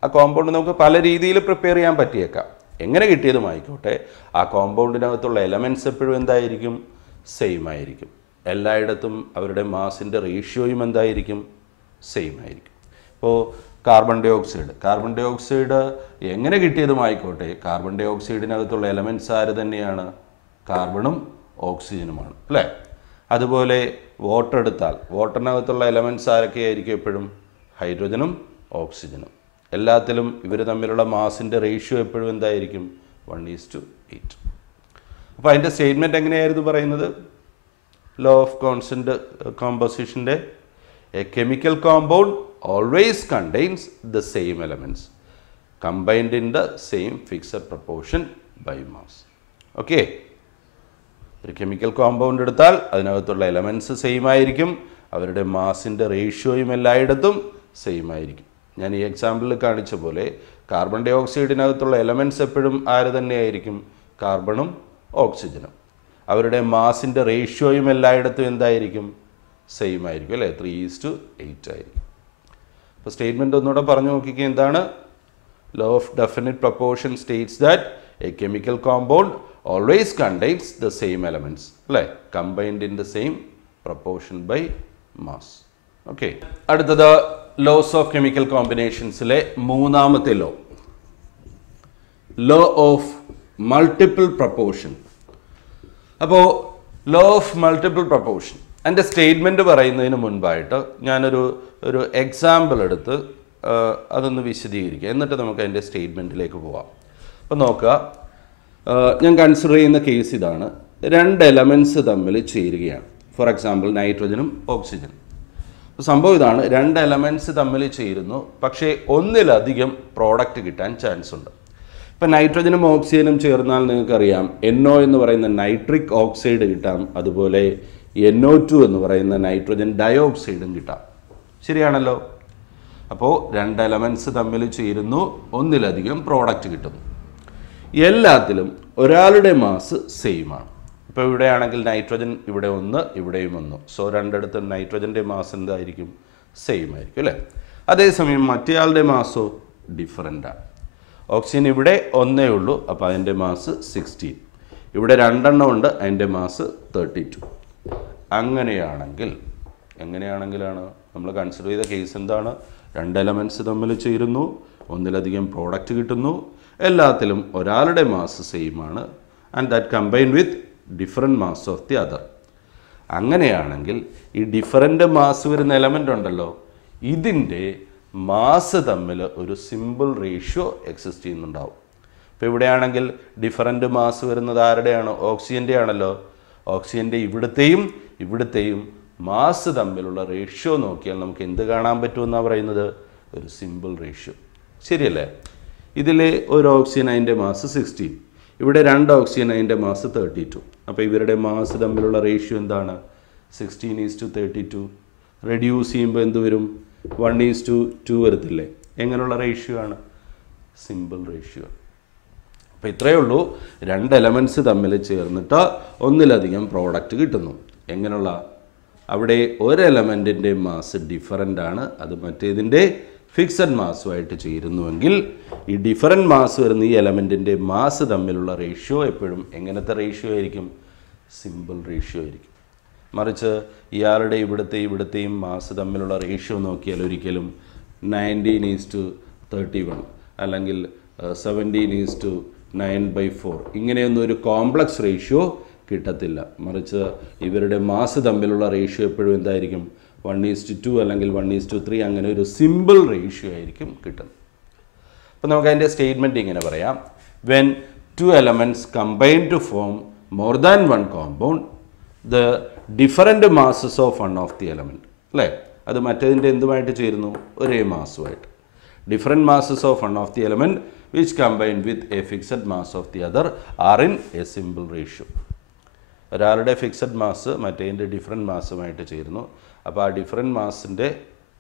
ആ കോമ്പൗണ്ട് നമുക്ക് പല രീതിയിൽ പ്രിപ്പയർ ചെയ്യാൻ പറ്റിയേക്കാം. എങ്ങനെ കിട്ടിയതും ആയിക്കോട്ടെ, ആ കോമ്പൗണ്ടിനകത്തുള്ള എലമെൻറ്റ്സ് എപ്പോഴും എന്തായിരിക്കും? സെയിം ആയിരിക്കും. എല്ലായിടത്തും അവരുടെ മാസിൻ്റെ റേഷ്യോയും എന്തായിരിക്കും? സെയിം ആയിരിക്കും. ഇപ്പോൾ കാർബൺ ഡൈ ഓക്സൈഡ് എങ്ങനെ കിട്ടിയതും ആയിക്കോട്ടെ, കാർബൺ ഡൈ ഓക്സൈഡിനകത്തുള്ള എലമെൻറ്റ്സ് ആര് തന്നെയാണ്? കാർബണും ഓക്സിജനുമാണ് അല്ലേ. അതുപോലെ വാട്ടർ എടുത്താൽ, വാട്ടറിനകത്തുള്ള എലമെൻറ്റ്സ് ആരൊക്കെയായിരിക്കും? എപ്പോഴും ഹൈഡ്രജനും ഓക്സിജനും. എല്ലാത്തിലും ഇവർ തമ്മിലുള്ള മാസിൻ്റെ റേഷ്യോ എപ്പോഴും എന്തായിരിക്കും? 1:8. അപ്പോൾ അതിൻ്റെ സ്റ്റേറ്റ്മെൻറ്റ് എങ്ങനെയായിരുന്നു പറയുന്നത്? ലോ ഓഫ് കോൺസ്റ്റന്റ് കോമ്പോസിഷൻ്റെ a chemical compound always contains the same elements combined in the same fixed proportion by mass. Okay, ഒരു കെമിക്കൽ കോമ്പൗണ്ട് എടുത്താൽ അതിനകത്തുള്ള എലമെൻറ്റ്സ് സെയിം ആയിരിക്കും, അവരുടെ മാസിൻ്റെ റേഷ്യോയും എല്ലായിടത്തും സെയിം ആയിരിക്കും. ഞാൻ ഈ എക്സാമ്പിളിൽ കാണിച്ച പോലെ കാർബൺ ഡൈ ഓക്സൈഡിനകത്തുള്ള എലമെൻറ്റ്സ് എപ്പോഴും ആര് തന്നെയായിരിക്കും? കാർബണും ഓക്സിജനും. അവരുടെ മാസിൻ്റെ റേഷ്യോയും എല്ലായിടത്തും എന്തായിരിക്കും? സെയിം ആയിരിക്കും അല്ലേ. 3:8 ആയിരിക്കും. അപ്പോൾ സ്റ്റേറ്റ്മെൻറ്റ് ഒന്നുകൂടെ പറഞ്ഞു നോക്കിക്കുക. എന്താണ്? Law of definite proportion states that a chemical compound always contains the same elements അല്ലേ, combined in the same proportion by mass. Okay, അടുത്തത് ലോസ് ഓഫ് കെമിക്കൽ കോമ്പിനേഷൻസിലെ മൂന്നാമത്തെ law, law of multiple proportion. അപ്പോൾ ലോ ഓഫ് മൾട്ടിപ്പിൾ പ്രൊപ്പോർഷൻ അതിൻ്റെ സ്റ്റേറ്റ്മെൻറ്റ് പറയുന്നതിന് മുൻപായിട്ട് ഞാനൊരു എക്സാമ്പിൾ എടുത്ത് അതൊന്ന് വിശദീകരിക്കുക, എന്നിട്ട് നമുക്ക് അതിൻ്റെ സ്റ്റേറ്റ്മെൻറ്റിലേക്ക് പോവാം. അപ്പോൾ നോക്കുക, ഞാൻ കൺസിഡർ ചെയ്യുന്ന കേസ് ഇതാണ്. 2 എലമെൻറ്റ്സ് തമ്മിൽ ചേരുകയാണ്. ഫോർ എക്സാമ്പിൾ നൈട്രജനും ഓക്സിജനും. അപ്പോൾ സംഭവം ഇതാണ്, 2 എലമെൻറ്റ്സ് തമ്മിൽ ചേരുന്നു, പക്ഷേ ഒന്നിലധികം പ്രോഡക്റ്റ് കിട്ടാൻ ചാൻസ് ഉണ്ട്. ഇപ്പം നൈട്രജനും ഓക്സിജനും ചേർന്നാൽ നിങ്ങൾക്കറിയാം NO എന്ന് പറയുന്ന നൈട്രിക് ഓക്സൈഡ് കിട്ടാം, അതുപോലെ NO2 എന്ന് പറയുന്ന നൈട്രജൻ ഡയോക്സൈഡും കിട്ടാം. ശരിയാണല്ലോ. അപ്പോൾ 2 എലമെൻറ്റ്സ് തമ്മിൽ ചേരുന്നു, ഒന്നിലധികം പ്രോഡക്റ്റ് കിട്ടുന്നു. എല്ലാത്തിലും ഒരാളുടെ മാസ് സെയിം ആണ്. ഇപ്പോൾ ഇവിടെയാണെങ്കിൽ നൈട്രജൻ ഇവിടെ 1, ഇവിടെയും 1. സോ രണ്ടിടത്തും നൈട്രജൻ്റെ മാസ് എന്തായിരിക്കും? സെയിം ആയിരിക്കും അല്ലേ. അതേസമയം മറ്റേയാളുടെ മാസോ ഡിഫറൻ്റാണ്. ഓക്സിജൻ ഇവിടെ 1 ഉള്ളൂ, അപ്പോൾ അതിൻ്റെ മാസ് 16. ഇവിടെ 2 എണ്ണം ഉണ്ട്, അതിൻ്റെ മാസ് 32. എങ്ങനെയാണെങ്കിലാണ് നമ്മൾ കൺസിഡർ ചെയ്ത കേസ് എന്താണ്? 2 എലമെൻറ്റ്സ് തമ്മിൽ ചേരുന്നു, ഒന്നിലധികം പ്രോഡക്റ്റ് കിട്ടുന്നു, എല്ലാത്തിലും ഒരാളുടെ മാസ് സെയിം ആണ്, and that combine with different mass of the other. അങ്ങനെയാണെങ്കിൽ ഈ ഡിഫറൻറ്റ് മാസ് വരുന്ന എലമെൻ്റ് ഉണ്ടല്ലോ, ഇതിൻ്റെ മാസ് തമ്മിൽ ഒരു സിമ്പിൾ റേഷ്യോ എക്സിസ്റ്റ് ചെയ്യുന്നുണ്ടാവും. ഇപ്പോൾ ഇവിടെയാണെങ്കിൽ ഡിഫറൻറ്റ് മാസ് വരുന്നത് ആരുടെയാണ്? ഓക്സിജൻ്റെ ആണല്ലോ. ഓക്സിജൻ്റെ ഇവിടുത്തെയും മാസ് തമ്മിലുള്ള റേഷ്യോ നോക്കിയാൽ നമുക്ക് എന്ത് കാണാൻ പറ്റുമെന്നാണ് പറയുന്നത്? ഒരു സിമ്പിൾ റേഷ്യോ. ശരിയല്ലേ? ഇതിൽ ഒരു ഓക്സിജൻ അതിൻ്റെ മാസ് 16, ഇവിടെ 2 ഓക്സിജൻ അതിൻ്റെ മാസ് 32. അപ്പോൾ ഇവരുടെ മാസ് തമ്മിലുള്ള റേഷ്യോ എന്താണ്? 16:32. റെഡ്യൂസ് ചെയ്യുമ്പോൾ എന്ത് വരും? 1:2 വരത്തില്ലേ? എങ്ങനെയുള്ള റേഷ്യോ ആണ്? Simple ratio. അപ്പോൾ ഇത്രയേ ഉള്ളൂ. 2 എലമെൻറ്റ്സ് തമ്മിൽ ചേർന്നിട്ട് ഒന്നിലധികം പ്രോഡക്റ്റ് കിട്ടുന്നു. എങ്ങനെയുള്ള? അവിടെ ഒരു എലമെൻറ്റിൻ്റെ മാസ് ഡിഫറൻ്റ് ആണ്, അത് മറ്റേതിൻ്റെ ഫിക്സഡ് മാസുമായിട്ട് ചേരുന്നുവെങ്കിൽ ഈ ഡിഫറൻറ്റ് മാസ് വരുന്ന ഈ എലമെൻറ്റിൻ്റെ മാസ് തമ്മിലുള്ള റേഷ്യോ എപ്പോഴും എങ്ങനത്തെ റേഷ്യോ ആയിരിക്കും? സിമ്പിൾ റേഷ്യോ ആയിരിക്കും. മറിച്ച് ഇയാളുടെ ഇവിടുത്തെയും മാസ് തമ്മിലുള്ള റേഷ്യോ നോക്കിയാൽ ഒരിക്കലും 19:31 അല്ലെങ്കിൽ 17:9/4 ഇങ്ങനെയൊന്നും ഒരു കോംപ്ലക്സ് റേഷ്യോ കിട്ടത്തില്ല. മറിച്ച് ഇവരുടെ മാസ് തമ്മിലുള്ള റേഷ്യോ എപ്പോഴും എന്തായിരിക്കും? 1:2 അല്ലെങ്കിൽ 1:3 അങ്ങനെ ഒരു സിമ്പിൾ റേഷ്യോ ആയിരിക്കും കിട്ടുന്നത്. അപ്പോൾ നമുക്ക് അതിൻ്റെ സ്റ്റേറ്റ്മെൻറ്റ് ഇങ്ങനെ പറയാം: when 2 elements combine to form more than one compound, the different masses of one of the element, അല്ലേ? അത് മറ്റേതിൻ്റെ എന്തുമായിട്ട് ചേരുന്നു? ഒരേ മാസുമായിട്ട്. Different masses of one of the element which combine with a fixed mass of the other are in a simple ratio. ഒരാളുടെ ഫിക്സഡ് മാസ് മറ്റേതിൻ്റെ ഡിഫറെൻറ്റ് മാസുമായിട്ട് ചേരുന്നു. അപ്പോൾ ആ ഡിഫറെൻറ്റ് മാസിൻ്റെ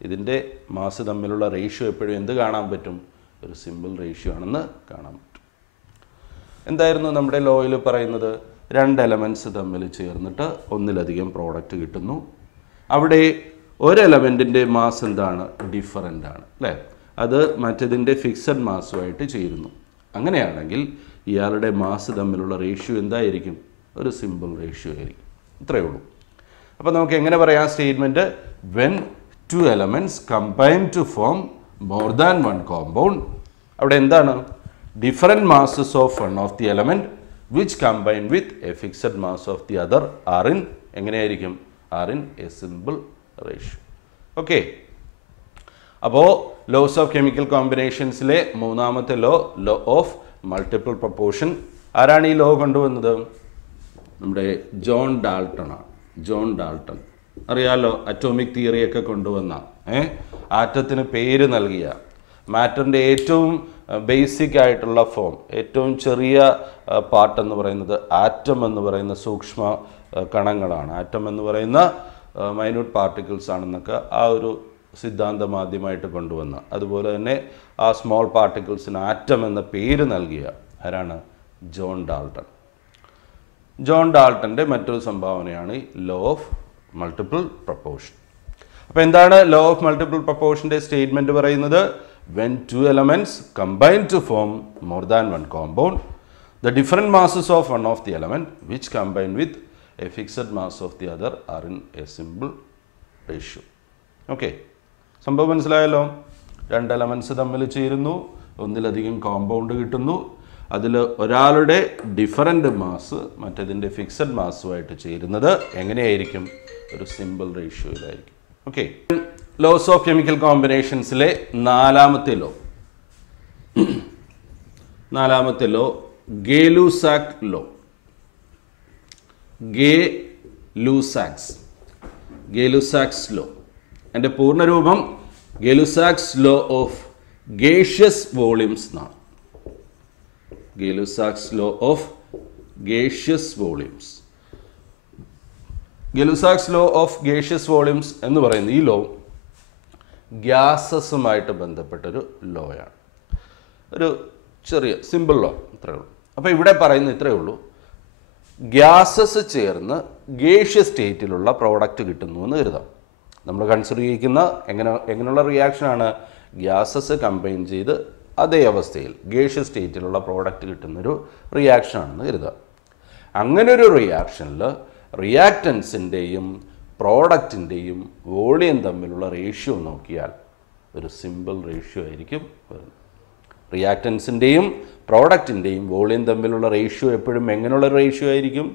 ഇതിൻ്റെ മാസ് തമ്മിലുള്ള റേഷ്യോ എപ്പോഴും എന്ത് കാണാൻ പറ്റും? ഒരു സിമ്പിൾ റേഷ്യോ ആണെന്ന് കാണാൻ പറ്റും. എന്തായിരുന്നു നമ്മുടെ ലോയിൽ പറയുന്നത്? 2 എലമെൻറ്റ്സ് തമ്മിൽ ചേർന്നിട്ട് ഒന്നിലധികം പ്രോഡക്റ്റ് കിട്ടുന്നു. അവിടെ ഒരു എലമെൻറ്റിൻ്റെ മാസ് എന്താണ്? ഡിഫറൻ്റ് ആണ്, അല്ലേ? അത് മറ്റേതിൻ്റെ ഫിക്സഡ് മാസുമായിട്ട് ചേരുന്നു. അങ്ങനെയാണെങ്കിൽ ഇയാളുടെ മാസ് തമ്മിലുള്ള റേഷ്യോ എന്തായിരിക്കും? ഒരു സിമ്പിൾ റേഷ്യോ ആയിരിക്കും. ഇത്രയേ ഉള്ളൂ. അപ്പോൾ നമുക്ക് എങ്ങനെ പറയാം statement? When 2 elements combine to form more than one compound, അവിടെ എന്താണ്? Different masses of one of the element which combine with a fixed mass of the other are in എങ്ങനെയായിരിക്കും? Are in a simple ratio. Okay. അപ്പോൾ ലോസ് ഓഫ് കെമിക്കൽ കോമ്പിനേഷൻസിലെ മൂന്നാമത്തെ ലോ ഓഫ് മൾട്ടിപ്പിൾ പ്രൊപ്പോർഷൻ. ആരാണ് ഈ ലോ കൊണ്ടുവന്നത്? നമ്മുടെ ജോൺ ഡാൾട്ടൺ ആണ്. ജോൺ ഡാൾട്ടൺ അറിയാലോ, അറ്റോമിക് തിയറിയൊക്കെ കൊണ്ടുവന്ന, ആറ്റത്തിന് പേര് നൽകിയ, മാറ്ററിൻ്റെ ഏറ്റവും ബേസിക് ആയിട്ടുള്ള ഫോം, ഏറ്റവും ചെറിയ പാർട്ട് എന്ന് പറയുന്നത് ആറ്റം എന്ന് പറയുന്ന സൂക്ഷ്മ കണങ്ങളാണ്. ആറ്റം എന്ന് പറയുന്ന മൈന്യൂട്ട് പാർട്ടിക്കിൾസ് ആണെന്നൊക്കെ ആ ഒരു സിദ്ധാന്തം ആദ്യമായിട്ട് കൊണ്ടുവന്ന, അതുപോലെ തന്നെ ആ സ്മോൾ പാർട്ടിക്കിൾസിന് ആറ്റം എന്ന പേര് നൽകിയ ആരാണ്? John Dalton. ജോൺ ഡാൾട്ടൻ്റെ മറ്റൊരു സംഭാവനയാണ് ഈ ലോ ഓഫ് മൾട്ടിപ്പിൾ പ്രൊപ്പോർഷൻ. അപ്പോൾ എന്താണ് ലോ ഓഫ് മൾട്ടിപ്പിൾ പ്രൊപ്പോർഷൻ്റെ സ്റ്റേറ്റ്മെൻറ്റ് പറയുന്നത്? When 2 elements combine to form more than one compound, the different masses of one of the element which combine with a fixed mass of the other are in a simple ratio. Okay, സംഭവം മനസ്സിലായല്ലോ. 2 elements തമ്മിൽ ചേരുന്നു, ഒന്നിലധികം കോമ്പൗണ്ട് കിട്ടുന്നു. അതിൽ ഒരാളുടെ ഡിഫറൻറ്റ് മാസ് മറ്റേതിൻ്റെ ഫിക്സഡ് മാസുമായിട്ട് ചേരുന്നത് എങ്ങനെയായിരിക്കും? ഒരു സിമ്പിൾ റേഷ്യോയിലായിരിക്കും. ഓക്കെ. ലോസ് ഓഫ് കെമിക്കൽ കോമ്പിനേഷൻസിലെ നാലാമത്തെ law Gay Lussac law. Gay Lussac's law. എൻ്റെ പൂർണ്ണരൂപം Gay Lussac's law of gaseous volumes എന്നാണ്. Gay Lussac's law of gaseous volumes. Gay Lussac's law of gaseous volumes എന്ന് പറയുന്ന ഈ ലോ ഗ്യാസസുമായിട്ട് ബന്ധപ്പെട്ടൊരു ലോയാണ്. ഒരു ചെറിയ സിമ്പിൾ ലോ, ഇത്രയേ ഉള്ളൂ. അപ്പോൾ ഇവിടെ പറയുന്ന ഇത്രയേ ഉള്ളൂ: ഗ്യാസസ് ചേർന്ന് ഗേഷ്യസ് സ്റ്റേറ്റിലുള്ള പ്രോഡക്റ്റ് കിട്ടുന്നു എന്ന് കരുതാം. നമ്മൾ കൺസിഡർ ചെയ്യുന്ന എങ്ങനെയുള്ള റിയാക്ഷനാണ്? ഗ്യാസസ് കമ്പൈൻ ചെയ്ത് അതേ അവസ്ഥയിൽ ഗേഷ്യസ് സ്റ്റേറ്റിലുള്ള പ്രോഡക്റ്റ് കിട്ടുന്നൊരു റിയാക്ഷനാണെന്ന് കരുതാം. അങ്ങനെ ഒരു റിയാക്ഷനിൽ റിയാക്റ്റൻസിൻ്റെയും പ്രോഡക്റ്റിൻ്റെയും വോളിയം തമ്മിലുള്ള റേഷ്യോ നോക്കിയാൽ ഒരു സിമ്പിൾ റേഷ്യോ ആയിരിക്കും വരുന്നത്. റിയാക്റ്റൻസിൻ്റെയും പ്രോഡക്റ്റിൻ്റെയും വോളിയം തമ്മിലുള്ള റേഷ്യോ എപ്പോഴും എങ്ങനെയുള്ള റേഷ്യോ ആയിരിക്കും?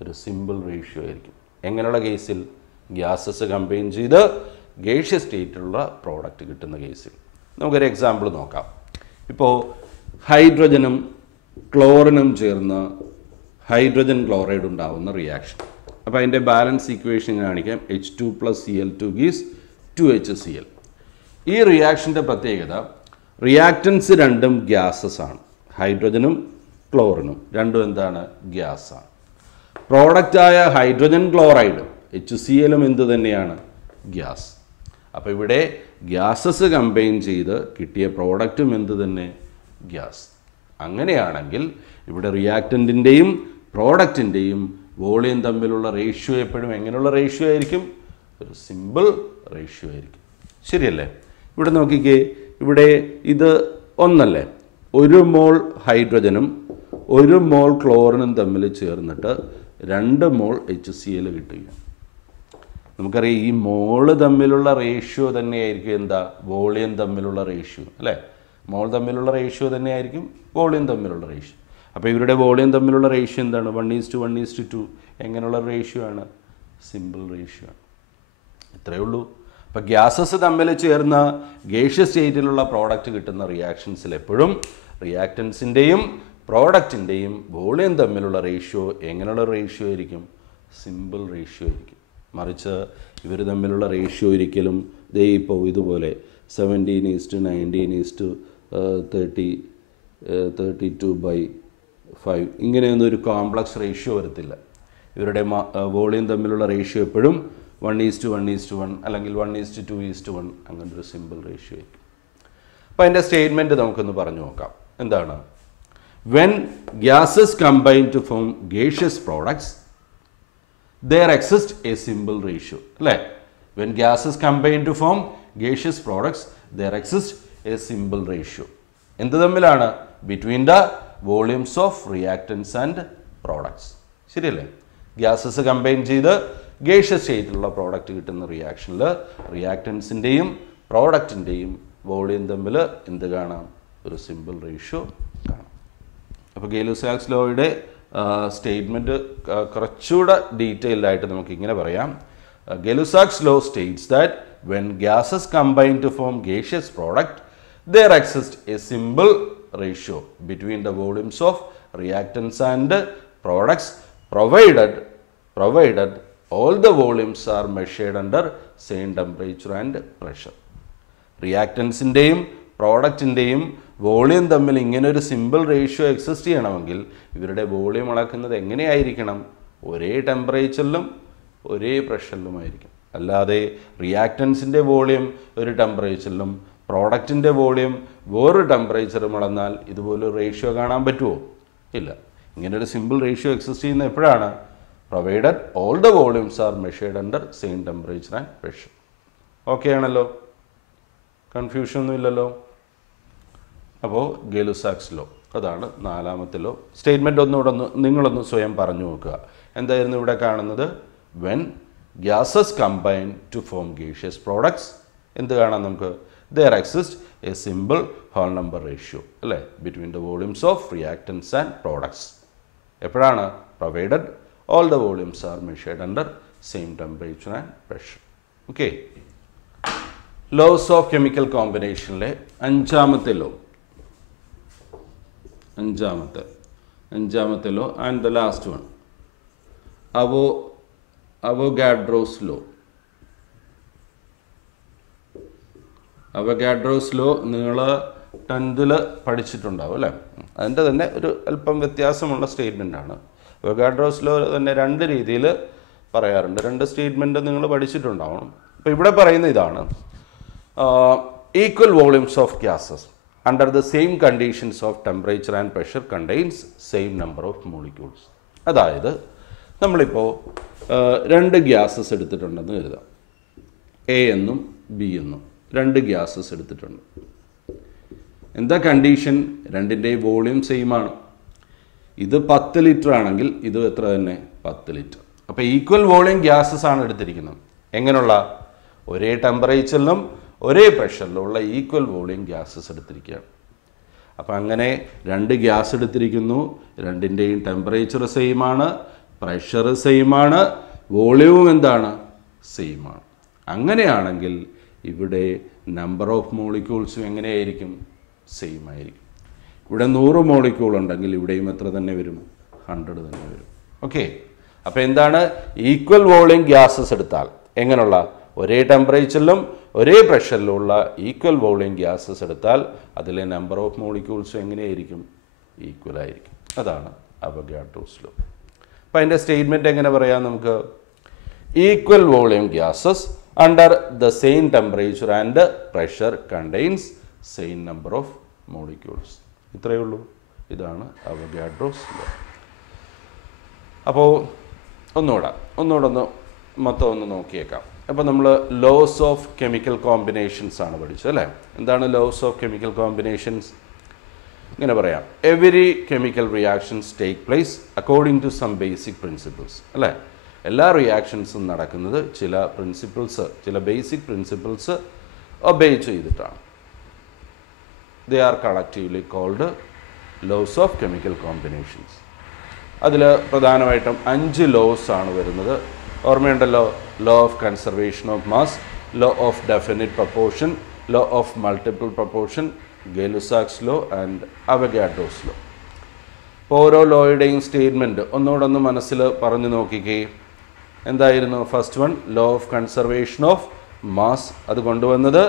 ഒരു സിമ്പിൾ റേഷ്യോ ആയിരിക്കും. എങ്ങനെയുള്ള കേസിൽ? ഗ്യാസസ് കമ്പൈൻ ചെയ്ത് ഗേഷ്യസ് സ്റ്റേറ്റിലുള്ള പ്രോഡക്റ്റ് കിട്ടുന്ന കേസിൽ. നമുക്കൊരു എക്സാമ്പിൾ നോക്കാം. ഇപ്പോൾ ഹൈഡ്രജനും ക്ലോറിനും ചേർന്ന് ഹൈഡ്രജൻ ക്ലോറൈഡ് ഉണ്ടാവുന്ന റിയാക്ഷൻ. അപ്പോൾ അതിൻ്റെ ബാലൻസ് ഇക്വേഷൻ കാണിക്കാം. H2 + Cl2 ഗീസ് 2HCl. ഈ റിയാക്ഷൻ്റെ പ്രത്യേകത, റിയാക്റ്റൻസ് രണ്ടും ഗ്യാസസ് ആണ്. ഹൈഡ്രജനും ക്ലോറിനും രണ്ടും എന്താണ്? ഗ്യാസാണ്. പ്രോഡക്റ്റായ ഹൈഡ്രജൻ ക്ലോറൈഡും HClഉം എന്ത് തന്നെയാണ്? ഗ്യാസ്. അപ്പോൾ ഇവിടെ ഗ്യാസസ് കമ്പൈൻ ചെയ്ത് കിട്ടിയ പ്രോഡക്റ്റും എന്ത് തന്നെ? ഗ്യാസ്. അങ്ങനെയാണെങ്കിൽ ഇവിടെ റിയാക്റ്റൻറ്റിൻ്റെയും പ്രോഡക്റ്റിൻ്റെയും വോളിയം തമ്മിലുള്ള റേഷ്യോ എപ്പോഴും എങ്ങനെയുള്ള റേഷ്യോ ആയിരിക്കും? ഒരു സിമ്പിൾ റേഷ്യോ ആയിരിക്കും. ശരിയല്ലേ? ഇവിടെ നോക്കിക്കേ, ഇവിടെ ഇത് ഒന്നല്ലേ, 1 മോൾ ഹൈഡ്രജനും 1 മോൾ ക്ലോറിനും തമ്മിൽ ചേർന്നിട്ട് 2 മോൾ HCl കിട്ടുകയാണ്. നമുക്കറിയാം ഈ മോള് തമ്മിലുള്ള റേഷ്യോ തന്നെയായിരിക്കും എന്താ? വോളിയം തമ്മിലുള്ള റേഷ്യോ അല്ലേ? മോൾ തമ്മിലുള്ള റേഷ്യോ തന്നെയായിരിക്കും വോളിയം തമ്മിലുള്ള റേഷ്യോ. അപ്പോൾ ഇവരുടെ വോളിയം തമ്മിലുള്ള റേഷ്യോ എന്താണ്? 1:1:2. എങ്ങനെയുള്ള റേഷ്യോ ആണ്? സിമ്പിൾ റേഷ്യോ ആണ്. ഇത്രയേ ഉള്ളൂ. അപ്പോൾ ഗ്യാസസ് തമ്മിൽ ചേർന്ന ഗേഷ്യസ് സ്റ്റേറ്റിലുള്ള പ്രോഡക്റ്റ് കിട്ടുന്ന റിയാക്ഷൻസിൽ എപ്പോഴും റിയാക്റ്റൻസിൻ്റെയും പ്രോഡക്റ്റിൻ്റെയും വോളിയം തമ്മിലുള്ള റേഷ്യോ എങ്ങനെയുള്ള റേഷ്യോ ആയിരിക്കും? സിമ്പിൾ റേഷ്യോ ആയിരിക്കും. മറിച്ച് ഇവർ തമ്മിലുള്ള റേഷ്യോ ഒരിക്കലും ദേ ഇപ്പോൾ ഇതുപോലെ 17:90:30:32/5 ഇങ്ങനെയൊന്നും ഒരു കോംപ്ലക്സ് റേഷ്യോ വരത്തില്ല. ഇവരുടെ വോളിയം തമ്മിലുള്ള റേഷ്യോ എപ്പോഴും 1:1:1 അല്ലെങ്കിൽ 1:2:1 അങ്ങനെ ഒരു സിമ്പിൾ റേഷ്യോ ആയിരിക്കും. അപ്പോൾ അതിൻ്റെ സ്റ്റേറ്റ്മെൻറ്റ് നമുക്കൊന്ന് പറഞ്ഞു നോക്കാം. എന്താണ്? When gases combine to form gaseous products, there exists a simple ratio. അല്ലേ? When gases combine to form gaseous products, there exists a simple ratio. എന്ത് തമ്മിലാണ്? Between the volumes of reactants and products. ശരിയല്ലേ? ഗ്യാസസ് കമ്പൈൻ ചെയ്ത് ഗേഷ്യസ് സ്റ്റേറ്റിലുള്ള പ്രോഡക്റ്റ് കിട്ടുന്ന റിയാക്ഷനിൽ റിയാക്റ്റൻസിൻ്റെയും പ്രോഡക്റ്റിൻ്റെയും വോളിയം തമ്മിൽ എന്ത് കാണാം? ഒരു സിമ്പിൾ റേഷ്യോ കാണാം. അപ്പോൾ ഗേ-ലുസാക്സ് ലോയുടെ സ്റ്റേറ്റ്മെൻറ്റ് കുറച്ചുകൂടെ ഡീറ്റെയിൽഡ് ആയിട്ട് നമുക്ക് ഇങ്ങനെ പറയാം. Gay Lussac's law states that when gases combine to form gaseous product there exists a simple ratio between the volumes of reactants and products provided all the volumes are measured under same temperature and pressure. റിയാക്റ്റൻസിൻ്റെയും പ്രോഡക്റ്റിൻ്റെയും വോളിയം തമ്മിൽ ഇങ്ങനെ ഒരു സിമ്പിൾ റേഷ്യോ എക്സിസ്റ്റ് ചെയ്യണമെങ്കിൽ ഇവരുടെ വോളിയം അളക്കുന്നത് എങ്ങനെയായിരിക്കണം? ഒരേ ടെമ്പറേച്ചറിലും ഒരേ പ്രഷറിലുമായിരിക്കും. അല്ലാതെ റിയാക്റ്റൻസിൻ്റെ വോളിയം ഒരു ടെമ്പറേച്ചറിലും പ്രോഡക്റ്റിൻ്റെ വോളിയം വേറൊരു ടെമ്പറേച്ചറും അളന്നാൽ ഇതുപോലൊരു റേഷ്യോ കാണാൻ പറ്റുമോ? ഇല്ല. ഇങ്ങനൊരു സിമ്പിൾ റേഷ്യോ എക്സിസ്റ്റ് ചെയ്യുന്ന എപ്പോഴാണ്? Provided all the volumes R measured under same temperature and pressure. Okay ആണല്ലോ? കൺഫ്യൂഷൻ ഒന്നും ഇല്ലല്ലോ? അപ്പോൾ ഗേ-ലുസാക്സ് ലോ അതാണ് നാലാമത്തെ ലോ. സ്റ്റേറ്റ്മെൻറ്റ് നിങ്ങളൊന്ന് സ്വയം പറഞ്ഞു നോക്കുക. എന്തായിരുന്നു ഇവിടെ കാണുന്നത്? When gases combine to form gaseous products എന്ത് കാണാം നമുക്ക്? there exists a simple whole number ratio അല്ലേ? between the volumes of reactants and products. എപ്പോഴാണ്? provided all the volumes are measured under same temperature and pressure. okay. laws of chemical combinationലെ അഞ്ചാമത്തെ ലോ and the last one Avogadro's law. Avogadro's law നിങ്ങൾ 10th പഠിച്ചിട്ടുണ്ടാവും അല്ലേ? അതിൻ്റെ തന്നെ ഒരു അല്പം വ്യത്യാസമുള്ള സ്റ്റേറ്റ്മെൻറ്റാണ്. അവഗാഡ്രോസ് ലോ തന്നെ 2 രീതിയിൽ പറയാറുണ്ട്. 2 സ്റ്റേറ്റ്മെൻറ്റ് നിങ്ങൾ പഠിച്ചിട്ടുണ്ടാവണം. അപ്പോൾ ഇവിടെ പറയുന്ന ഇതാണ്: equal volumes of gases under the same conditions of temperature and pressure contains same number of molecules. അതായത് നമ്മളിപ്പോൾ 2 ഗ്യാസസ് എടുത്തിട്ടുണ്ടെന്ന് കരുതാം. എ എന്നും ബി എന്നും 2 ഗ്യാസസ് എടുത്തിട്ടുണ്ട്. എന്താ കണ്ടീഷൻ? 2ൻ്റെയും വോളിയം സെയിം ആണ്. ഇത് 10 ലിറ്റർ ആണെങ്കിൽ ഇത് എത്ര തന്നെ? 10 ലിറ്റർ. അപ്പോൾ ഈക്വൽ വോളിയം ഗ്യാസസ് ആണ് എടുത്തിരിക്കുന്നത്. എങ്ങനെയുള്ള? ഒരേ ടെമ്പറേച്ചറിലും ഒരേ പ്രഷറിലുള്ള ഈക്വൽ വോളിയം ഗ്യാസസ് എടുത്തിരിക്കുകയാണ്. അപ്പോൾ അങ്ങനെ 2 ഗ്യാസ് എടുത്തിരിക്കുന്നു. 2ൻ്റെയും ടെമ്പറേച്ചർ സെയിം ആണ്, പ്രഷർ സെയിം ആണ്, വോളിയവും എന്താണ്, സെയിം ആണ്. അങ്ങനെയാണെങ്കിൽ ഇവിടെ നമ്പർ ഓഫ് മോളിക്യൂൾസും എങ്ങനെയായിരിക്കും, സെയിം ആയിരിക്കും. ഇവിടെ 100 മോളിക്യൂൾ ഉണ്ടെങ്കിൽ ഇവിടെയും എത്ര തന്നെ വരും, 100 തന്നെ വരും. ഓക്കെ, അപ്പോൾ എന്താണ്, ഈക്വൽ വോളിയം ഗ്യാസസ് എടുത്താൽ എങ്ങനെയുള്ള, ഒരേ ടെമ്പറേച്ചറിലും ഒരേ പ്രഷറിലുള്ള ഈക്വൽ വോളിയം ഗ്യാസസ് എടുത്താൽ അതിലെ നമ്പർ ഓഫ് മോളിക്യൂൾസും എങ്ങനെയായിരിക്കും, ഈക്വൽ ആയിരിക്കും. അതാണ് അവഗാഡ്രോസ് ലോ. അപ്പോൾ അതിൻ്റെ സ്റ്റേറ്റ്മെൻറ്റ് എങ്ങനെ പറയാം നമുക്ക്, equal volume gases under the same temperature and pressure contains same number of molecules. ഇത്രയേ ഉള്ളൂ. ഇതാണ് അവഗാഡ്രോസ് ലോ. അപ്പോൾ ഒന്നുകൂടെ മൊത്തം ഒന്ന് നോക്കിയേക്കാം. അപ്പോൾ നമ്മൾ ലോസ് ഓഫ് കെമിക്കൽ കോമ്പിനേഷൻസ് ആണ് പഠിച്ചത് അല്ലേ. എന്താണ് ലോസ് ഓഫ് കെമിക്കൽ കോമ്പിനേഷൻസ്? ഇങ്ങനെ പറയാം, every chemical reactions take place according to some basic principles അല്ലേ. എല്ലാ റിയാക്ഷൻസും നടക്കുന്നത് ചില ബേസിക് പ്രിൻസിപ്പിൾസ് ഒബേ ചെയ്തിട്ടാണ്. They are collectively called laws of chemical combinations. അതിൽ പ്രധാനമായിട്ടും 5 ലോസ് ആണ് വരുന്നത്. ഓർമ്മയുണ്ടല്ലോ, law of conservation of mass, law of definite proportion, law of multiple proportion, Gay Lussac's law and Avogadro's law. അപ്പോൾ ഓരോ ലോയുടെയും സ്റ്റേറ്റ്മെൻറ്റ് ഒന്നുകൂടെ മനസ്സിൽ പറഞ്ഞു നോക്കിക്കേ. എന്തായിരുന്നു first one? Law of conservation of mass. അത് കൊണ്ടുവന്നത്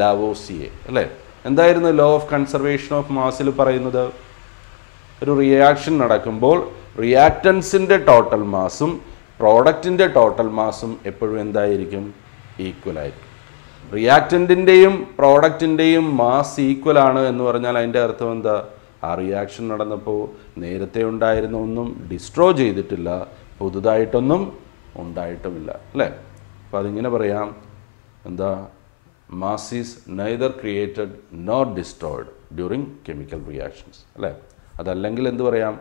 ലാവോസിയെ അല്ലേ. എന്തായിരുന്നു ലോ ഓഫ് കൺസർവേഷൻ ഓഫ് മാസിൽ പറയുന്നത്? ഒരു റിയാക്ഷൻ നടക്കുമ്പോൾ റിയാക്റ്റൻസിൻ്റെ ടോട്ടൽ മാസും പ്രോഡക്റ്റിൻ്റെ ടോട്ടൽ മാസും എപ്പോഴും എന്തായിരിക്കും? ഈക്വൽ ആയിരിക്കും. റിയാക്റ്റൻറ്റിൻ്റെയും പ്രോഡക്റ്റിൻ്റെയും മാസ് ഈക്വൽ ആണ് എന്ന് പറഞ്ഞാൽ അതിൻ്റെ അർത്ഥം എന്താ? ആ റിയാക്ഷൻ നടന്നപ്പോൾ നേരത്തെ ഉണ്ടായിരുന്ന ഒന്നും ഡിസ്ട്രോയ് ചെയ്തിട്ടില്ല, പുതുതായിട്ടൊന്നും ഉണ്ടായിട്ടുമില്ല അല്ലേ. അപ്പോൾ അതിങ്ങനെ പറയാം, എന്താ? Mass is neither created nor destroyed during chemical reactions അല്ലേ. അതല്ലെങ്കിൽ എന്ത് പറയാം?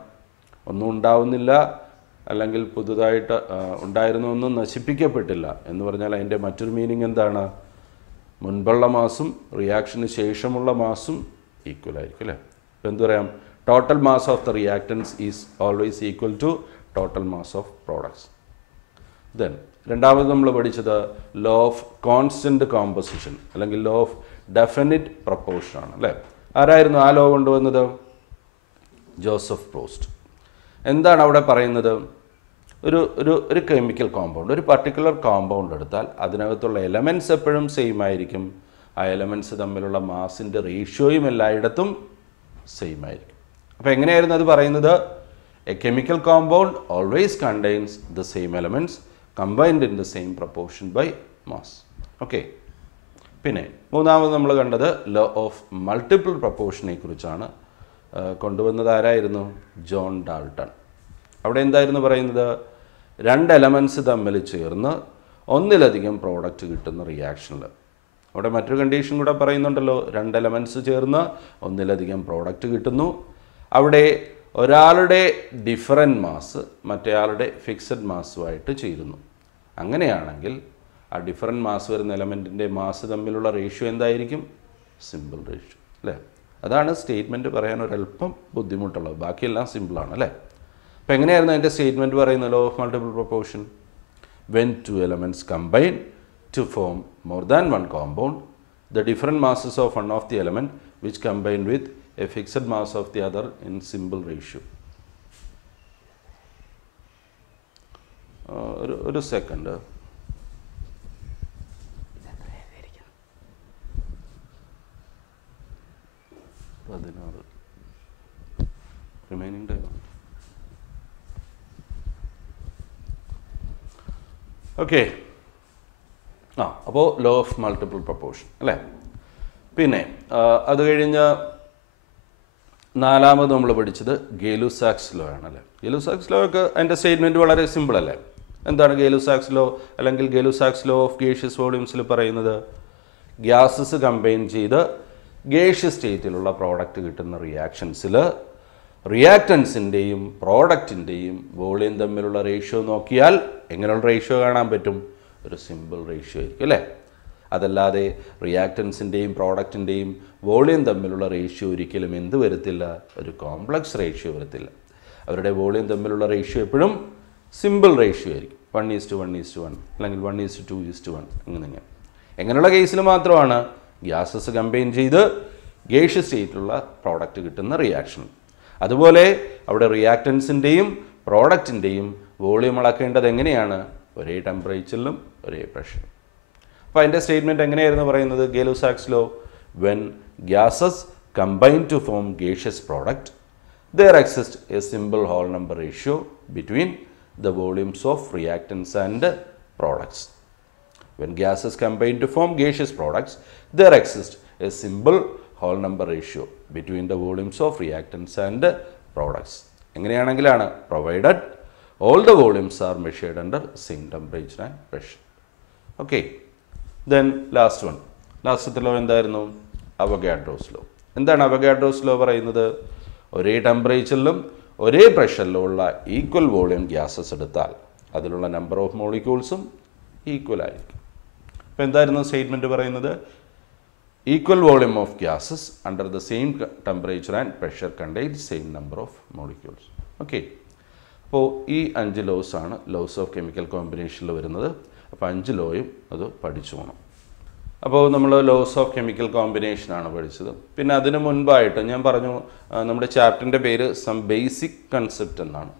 ഒന്നും ഉണ്ടാവുന്നില്ല, അല്ലെങ്കിൽ പുതുതായിട്ട് ഉണ്ടായിരുന്ന ഒന്നും നശിപ്പിക്കപ്പെട്ടില്ല എന്ന് പറഞ്ഞാൽ അതിൻ്റെ മറ്റൊരു മീനിങ് എന്താണ്? മുൻപുള്ള മാസും റിയാക്ഷന് ശേഷമുള്ള മാസും ഈക്വൽ ആയിരിക്കും അല്ലേ. ഇപ്പോൾ എന്ത് പറയാം? Total mass of the reactants is always equal to total mass of products. Then രണ്ടാമത് നമ്മൾ പഠിച്ചത് ലോ ഓഫ് കോൺസ്റ്റൻറ്റ് കോമ്പോസിഷൻ അല്ലെങ്കിൽ ലോ ഓഫ് ഡെഫിനിറ്റ് പ്രപ്പോർഷൻ ആണ് അല്ലേ. ആരായിരുന്നു ആ ലോ കൊണ്ടുവന്നത്? Joseph Proust. എന്താണ് അവിടെ പറയുന്നത്? ഒരു കെമിക്കൽ കോമ്പൗണ്ട്, ഒരു പർട്ടിക്കുലർ കോമ്പൗണ്ട് എടുത്താൽ അതിനകത്തുള്ള എലമെൻറ്റ്സ് എപ്പോഴും സെയിം ആയിരിക്കും. ആ എലമെൻറ്റ്സ് തമ്മിലുള്ള മാസിൻ്റെ റേഷ്യോയും എല്ലായിടത്തും സെയിം ആയിരിക്കും. അപ്പോൾ എങ്ങനെയായിരുന്നു അത് പറയുന്നത്? A chemical compound always contains the same elements combined in the same proportion by mass. Okay. പിന്നെ മൂന്നാമത് നമ്മൾ കണ്ടത് ലോ ഓഫ് മൾട്ടിപ്പിൾ പ്രപ്പോർഷനെ കുറിച്ചാണ്. കൊണ്ടുവന്നത് ആരായിരുന്നു? John Dalton. അവിടെ എന്തായിരുന്നു പറയുന്നത്? 2 എലമെൻറ്റ്സ് തമ്മിൽ ചേർന്ന് ഒന്നിലധികം പ്രോഡക്റ്റ് കിട്ടുന്ന റിയാക്ഷനിൽ. അവിടെ മറ്റൊരു കണ്ടീഷൻ കൂടെ പറയുന്നുണ്ടല്ലോ, 2 എലമെൻറ്റ്സ് ചേർന്ന് ഒന്നിലധികം പ്രോഡക്റ്റ് കിട്ടുന്നു. അവിടെ ഒരാളുടെ ഡിഫറൻറ്റ് മാസ് മറ്റേയാളുടെ ഫിക്സഡ് മാസുമായിട്ട് ചേരുന്നു. അങ്ങനെയാണെങ്കിൽ ആ ഡിഫറൻറ്റ് മാസ് വരുന്ന എലമെൻറ്റിൻ്റെ മാസ് തമ്മിലുള്ള റേഷ്യോ എന്തായിരിക്കും? സിമ്പിൾ റേഷ്യോ അല്ലേ. അതാണ് സ്റ്റേറ്റ്മെൻറ്റ് പറയാൻ ഒരല്പം ബുദ്ധിമുട്ടുള്ളത്, ബാക്കിയെല്ലാം സിമ്പിളാണ് അല്ലേ. അപ്പോൾ എങ്ങനെയായിരുന്നു അതിൻ്റെ സ്റ്റേറ്റ്മെൻറ്റ് പറയുന്നത്? Law of multiple proportion, when 2 elements combine to form more than one compound, the different masses of one of the element which combine with a fixed mass of the other in simple ratio. ഒരു സെക്കൻഡ്. Remaining time. ഓക്കെ. അപ്പോൾ ലോ ഓഫ് മൾട്ടിപ്പിൾ പ്രപ്പോർഷൻ അല്ലേ. പിന്നെ അത് കഴിഞ്ഞ് നാലാമത് നമ്മൾ പഠിച്ചത് ഗേ-ലുസാക്സ് ലോ ആണല്ലേ. ഗേ-ലുസാക്സ് ലോ ഒക്കെ അതിൻ്റെ സ്റ്റേറ്റ്മെൻറ്റ് വളരെ സിമ്പിൾ അല്ലേ. എന്താണ് ഗേ-ലുസാക്സ് ലോ അല്ലെങ്കിൽ ഗേ-ലുസാക്സ് ലോ ഓഫ് ഗേഷ്യസ് വോളിയൂംസിൽ പറയുന്നത്? ഗ്യാസസ് കമ്പൈൻ ചെയ്ത് ഗേഷ്യസ് സ്റ്റേറ്റിലുള്ള പ്രോഡക്റ്റ് കിട്ടുന്ന റിയാക്ഷൻസിൽ റിയാക്റ്റൻസിൻ്റെയും പ്രോഡക്റ്റിൻ്റെയും വോളിയം തമ്മിലുള്ള റേഷ്യോ നോക്കിയാൽ എങ്ങനെയുള്ള റേഷ്യോ കാണാൻ പറ്റും? ഒരു സിമ്പിൾ റേഷ്യോ ആയിരിക്കും അല്ലേ. അതല്ലാതെ റിയാക്റ്റൻസിൻ്റെയും പ്രോഡക്റ്റിൻ്റെയും വോളിയം തമ്മിലുള്ള റേഷ്യോ ഒരിക്കലും എന്ത് വരത്തില്ല? ഒരു കോംപ്ലക്സ് റേഷ്യോ വരത്തില്ല. അവരുടെ വോളിയം തമ്മിലുള്ള റേഷ്യോ എപ്പോഴും സിമ്പിൾ റേഷ്യോ ആയിരിക്കും 1:1:1 അല്ലെങ്കിൽ 1:2:1 അങ്ങനെ. എങ്ങനെയുള്ള കേസിൽ മാത്രമാണ് ഗ്യാസസ് കമ്പൈൻ ചെയ്ത് ഗേഷ്യസ് സ്റ്റേറ്റിലുള്ള പ്രോഡക്റ്റ് കിട്ടുന്ന റിയാക്ഷൻ. അതുപോലെ അവിടെ റിയാക്റ്റൻസിൻ്റെയും പ്രോഡക്റ്റിൻ്റെയും വോളിയം അളക്കേണ്ടത് എങ്ങനെയാണ്? ഒരേ ടെമ്പറേച്ചറിലും ഒരേ പ്രഷർ. അപ്പോൾ അതിൻ്റെ സ്റ്റേറ്റ്മെൻറ്റ് എങ്ങനെയായിരുന്നു പറയുന്നത്? Gay Lussac's law, when gases combine to form gaseous product, there exists a simple whole number ratio between the volumes of reactants and products. When gases combine to form gaseous products, there exists a simple whole number ratio between the volumes of reactants and products. എങ്ങനെയാണെങ്കിലാണ് provided all the volumes are measured under same temperature and pressure. Okay. Then last one. ലാസ്റ്റത്തെ ലോ എന്തായിരുന്നു? Avogadro's law. എന്താണ് അവഗാഡ്രോസ് ലോ പറയുന്നത്? ഒരേ ടെമ്പറേച്ചറിലും ഒരേ പ്രഷറിലും ഉള്ള ഈക്വൽ വോളിയം ഗ്യാസസ് എടുത്താൽ അതിലുള്ള നമ്പർ ഓഫ് മോളിക്യൂൾസും ഈക്വൽ ആയിരിക്കും. അപ്പോൾ എന്തായിരുന്നു സ്റ്റേറ്റ്മെൻറ്റ് പറയുന്നത്? Equal volume of gases under the same temperature and pressure contain same number of molecules. Okay. അപ്പോൾ ഈ 5 ലോസാണ് ലോസ് ഓഫ് കെമിക്കൽ കോമ്പിനേഷനിൽ വരുന്നത്. അപ്പോൾ 5 ലോയും അത് പഠിച്ചു പോകണം. അപ്പോൾ നമ്മൾ ലോസ് ഓഫ് കെമിക്കൽ കോമ്പിനേഷനാണ് പഠിച്ചത്. പിന്നെ അതിന് മുൻപായിട്ട് ഞാൻ പറഞ്ഞു നമ്മുടെ ചാപ്റ്ററിൻ്റെ പേര് സം ബേസിക് കൺസെപ്റ്റ് എന്നാണ്.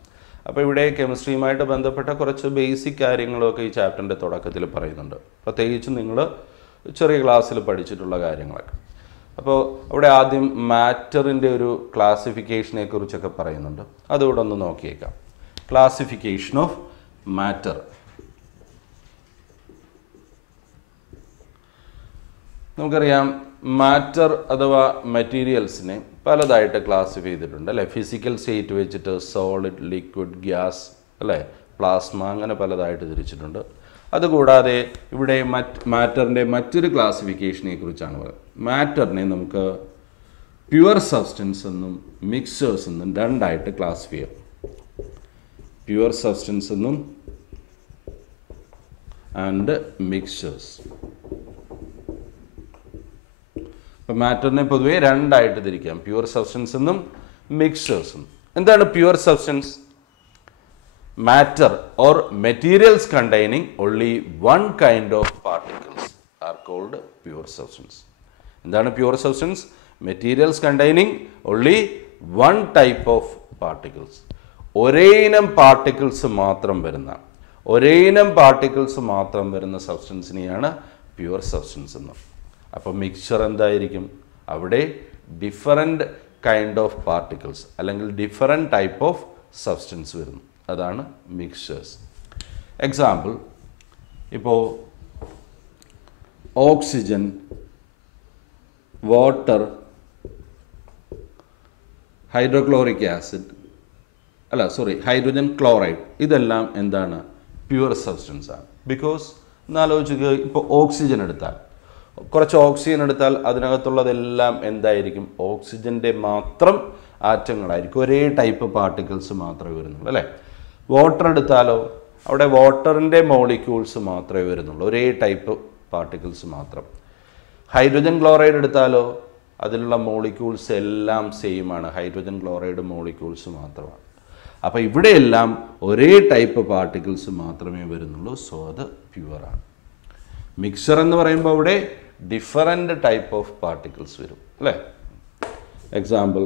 അപ്പോൾ ഇവിടെ കെമിസ്ട്രിയുമായിട്ട് ബന്ധപ്പെട്ട കുറച്ച് ബേസിക് കാര്യങ്ങളൊക്കെ ഈ ചാപ്റ്ററിൻ്റെ തുടക്കത്തിൽ പറയുന്നുണ്ട്. പ്രത്യേകിച്ച് നിങ്ങൾ ചെറിയ ക്ലാസ്സിൽ പഠിച്ചിട്ടുള്ള കാര്യങ്ങളൊക്കെ. അപ്പോൾ അവിടെ ആദ്യം മാറ്ററിൻ്റെ ഒരു ക്ലാസിഫിക്കേഷനെ കുറിച്ചൊക്കെ പറയുന്നുണ്ട്. അതുകൂടെ ഒന്ന് നോക്കിയേക്കാം. Classification of matter. നമുക്കറിയാം മാറ്റർ അഥവാ മെറ്റീരിയൽസിനെ പലതായിട്ട് ക്ലാസിഫൈ ചെയ്തിട്ടുണ്ട് അല്ലേ? ഫിസിക്കൽ സ്റ്റേറ്റ് വെച്ചിട്ട് സോളിഡ്, ലിക്വിഡ്, ഗ്യാസ് അല്ലേ, പ്ലാസ്മ, അങ്ങനെ പലതായിട്ട് തിരിച്ചിട്ടുണ്ട്. അതുകൂടാതെ ഇവിടെ മാറ്ററിൻ്റെ മറ്റൊരു ക്ലാസിഫിക്കേഷനെ കുറിച്ചാണ് പറയുന്നത്. മാറ്ററിനെ നമുക്ക് പ്യുവർ സബ്സ്റ്റൻസ് എന്നും മിക്സേഴ്സ് എന്നും രണ്ടായിട്ട് ക്ലാസിഫൈ ചെയ്യാം. പ്യുവർ സബ്സ്റ്റൻസ് എന്നും ആൻഡ് മിക്സേഴ്സ്. അപ്പോൾ മാറ്ററിനെ പൊതുവെ രണ്ടായിട്ട് തിരിക്കാം, പ്യുവർ സബ്സ്റ്റൻസ് എന്നും മിക്സേഴ്സും. എന്താണ് pure substance? Matter or materials containing only one kind of particles are called pure substance. എന്താണ് pure substance? Materials containing only one type of particles. ഒരേ ഇനം പാർട്ടിക്കിൾസ് മാത്രം വരുന്ന സബ്സ്റ്റൻസിനെയാണ് പ്യുവർ സബ്സ്റ്റൻസ് എന്ന്. അപ്പോൾ മിക്സ്ചർ എന്തായിരിക്കും? അവിടെ ഡിഫറൻറ്റ് കൈൻഡ് ഓഫ് പാർട്ടിക്കിൾസ് അല്ലെങ്കിൽ ഡിഫറൻറ്റ് ടൈപ്പ് ഓഫ് സബ്സ്റ്റൻസ് വരുന്നു. അതാണ് മിക്സ്ചേഴ്സ്. എക്സാമ്പിൾ, ഇപ്പോൾ oxygen, water, hydrochloric acid hydrogen chloride, ഇതെല്ലാം എന്താണ്? പ്യുവർ സബ്സ്റ്റൻസ് ആണ്. ബിക്കോസ് എന്നാലോചിക്കുക, ഇപ്പോൾ ഓക്സിജൻ എടുത്താൽ, കുറച്ച് ഓക്സിജൻ എടുത്താൽ അതിനകത്തുള്ളതെല്ലാം എന്തായിരിക്കും? ഓക്സിജൻ്റെ മാത്രം ആറ്റങ്ങളായിരിക്കും, ഒരേ ടൈപ്പ് പാർട്ടിക്കിൾസ് മാത്രമേ വരുന്നുള്ളൂ അല്ലേ? വാട്ടർ എടുത്താലോ, അവിടെ വാട്ടറിൻ്റെ മോളിക്യൂൾസ് മാത്രമേ വരുന്നുള്ളൂ, ഒരേ ടൈപ്പ് പാർട്ടിക്കിൾസ് മാത്രം. ഹൈഡ്രോജൻ ക്ലോറൈഡ് എടുത്താലോ, അതിലുള്ള മോളിക്യൂൾസ് എല്ലാം സെയിം ആണ്, ഹൈഡ്രോജൻ ക്ലോറൈഡ് മോളിക്യൂൾസ് മാത്രമാണ്. അപ്പോൾ ഇവിടെയെല്ലാം ഒരേ ടൈപ്പ് പാർട്ടിക്കിൾസ് മാത്രമേ വരുന്നുള്ളൂ. സോ അത് പ്യുവറാണ്. മിക്സർ എന്ന് പറയുമ്പോൾ അവിടെ ഡിഫറൻറ്റ് ടൈപ്പ് ഓഫ് പാർട്ടിക്കിൾസ് വരും അല്ലേ? എക്സാമ്പിൾ,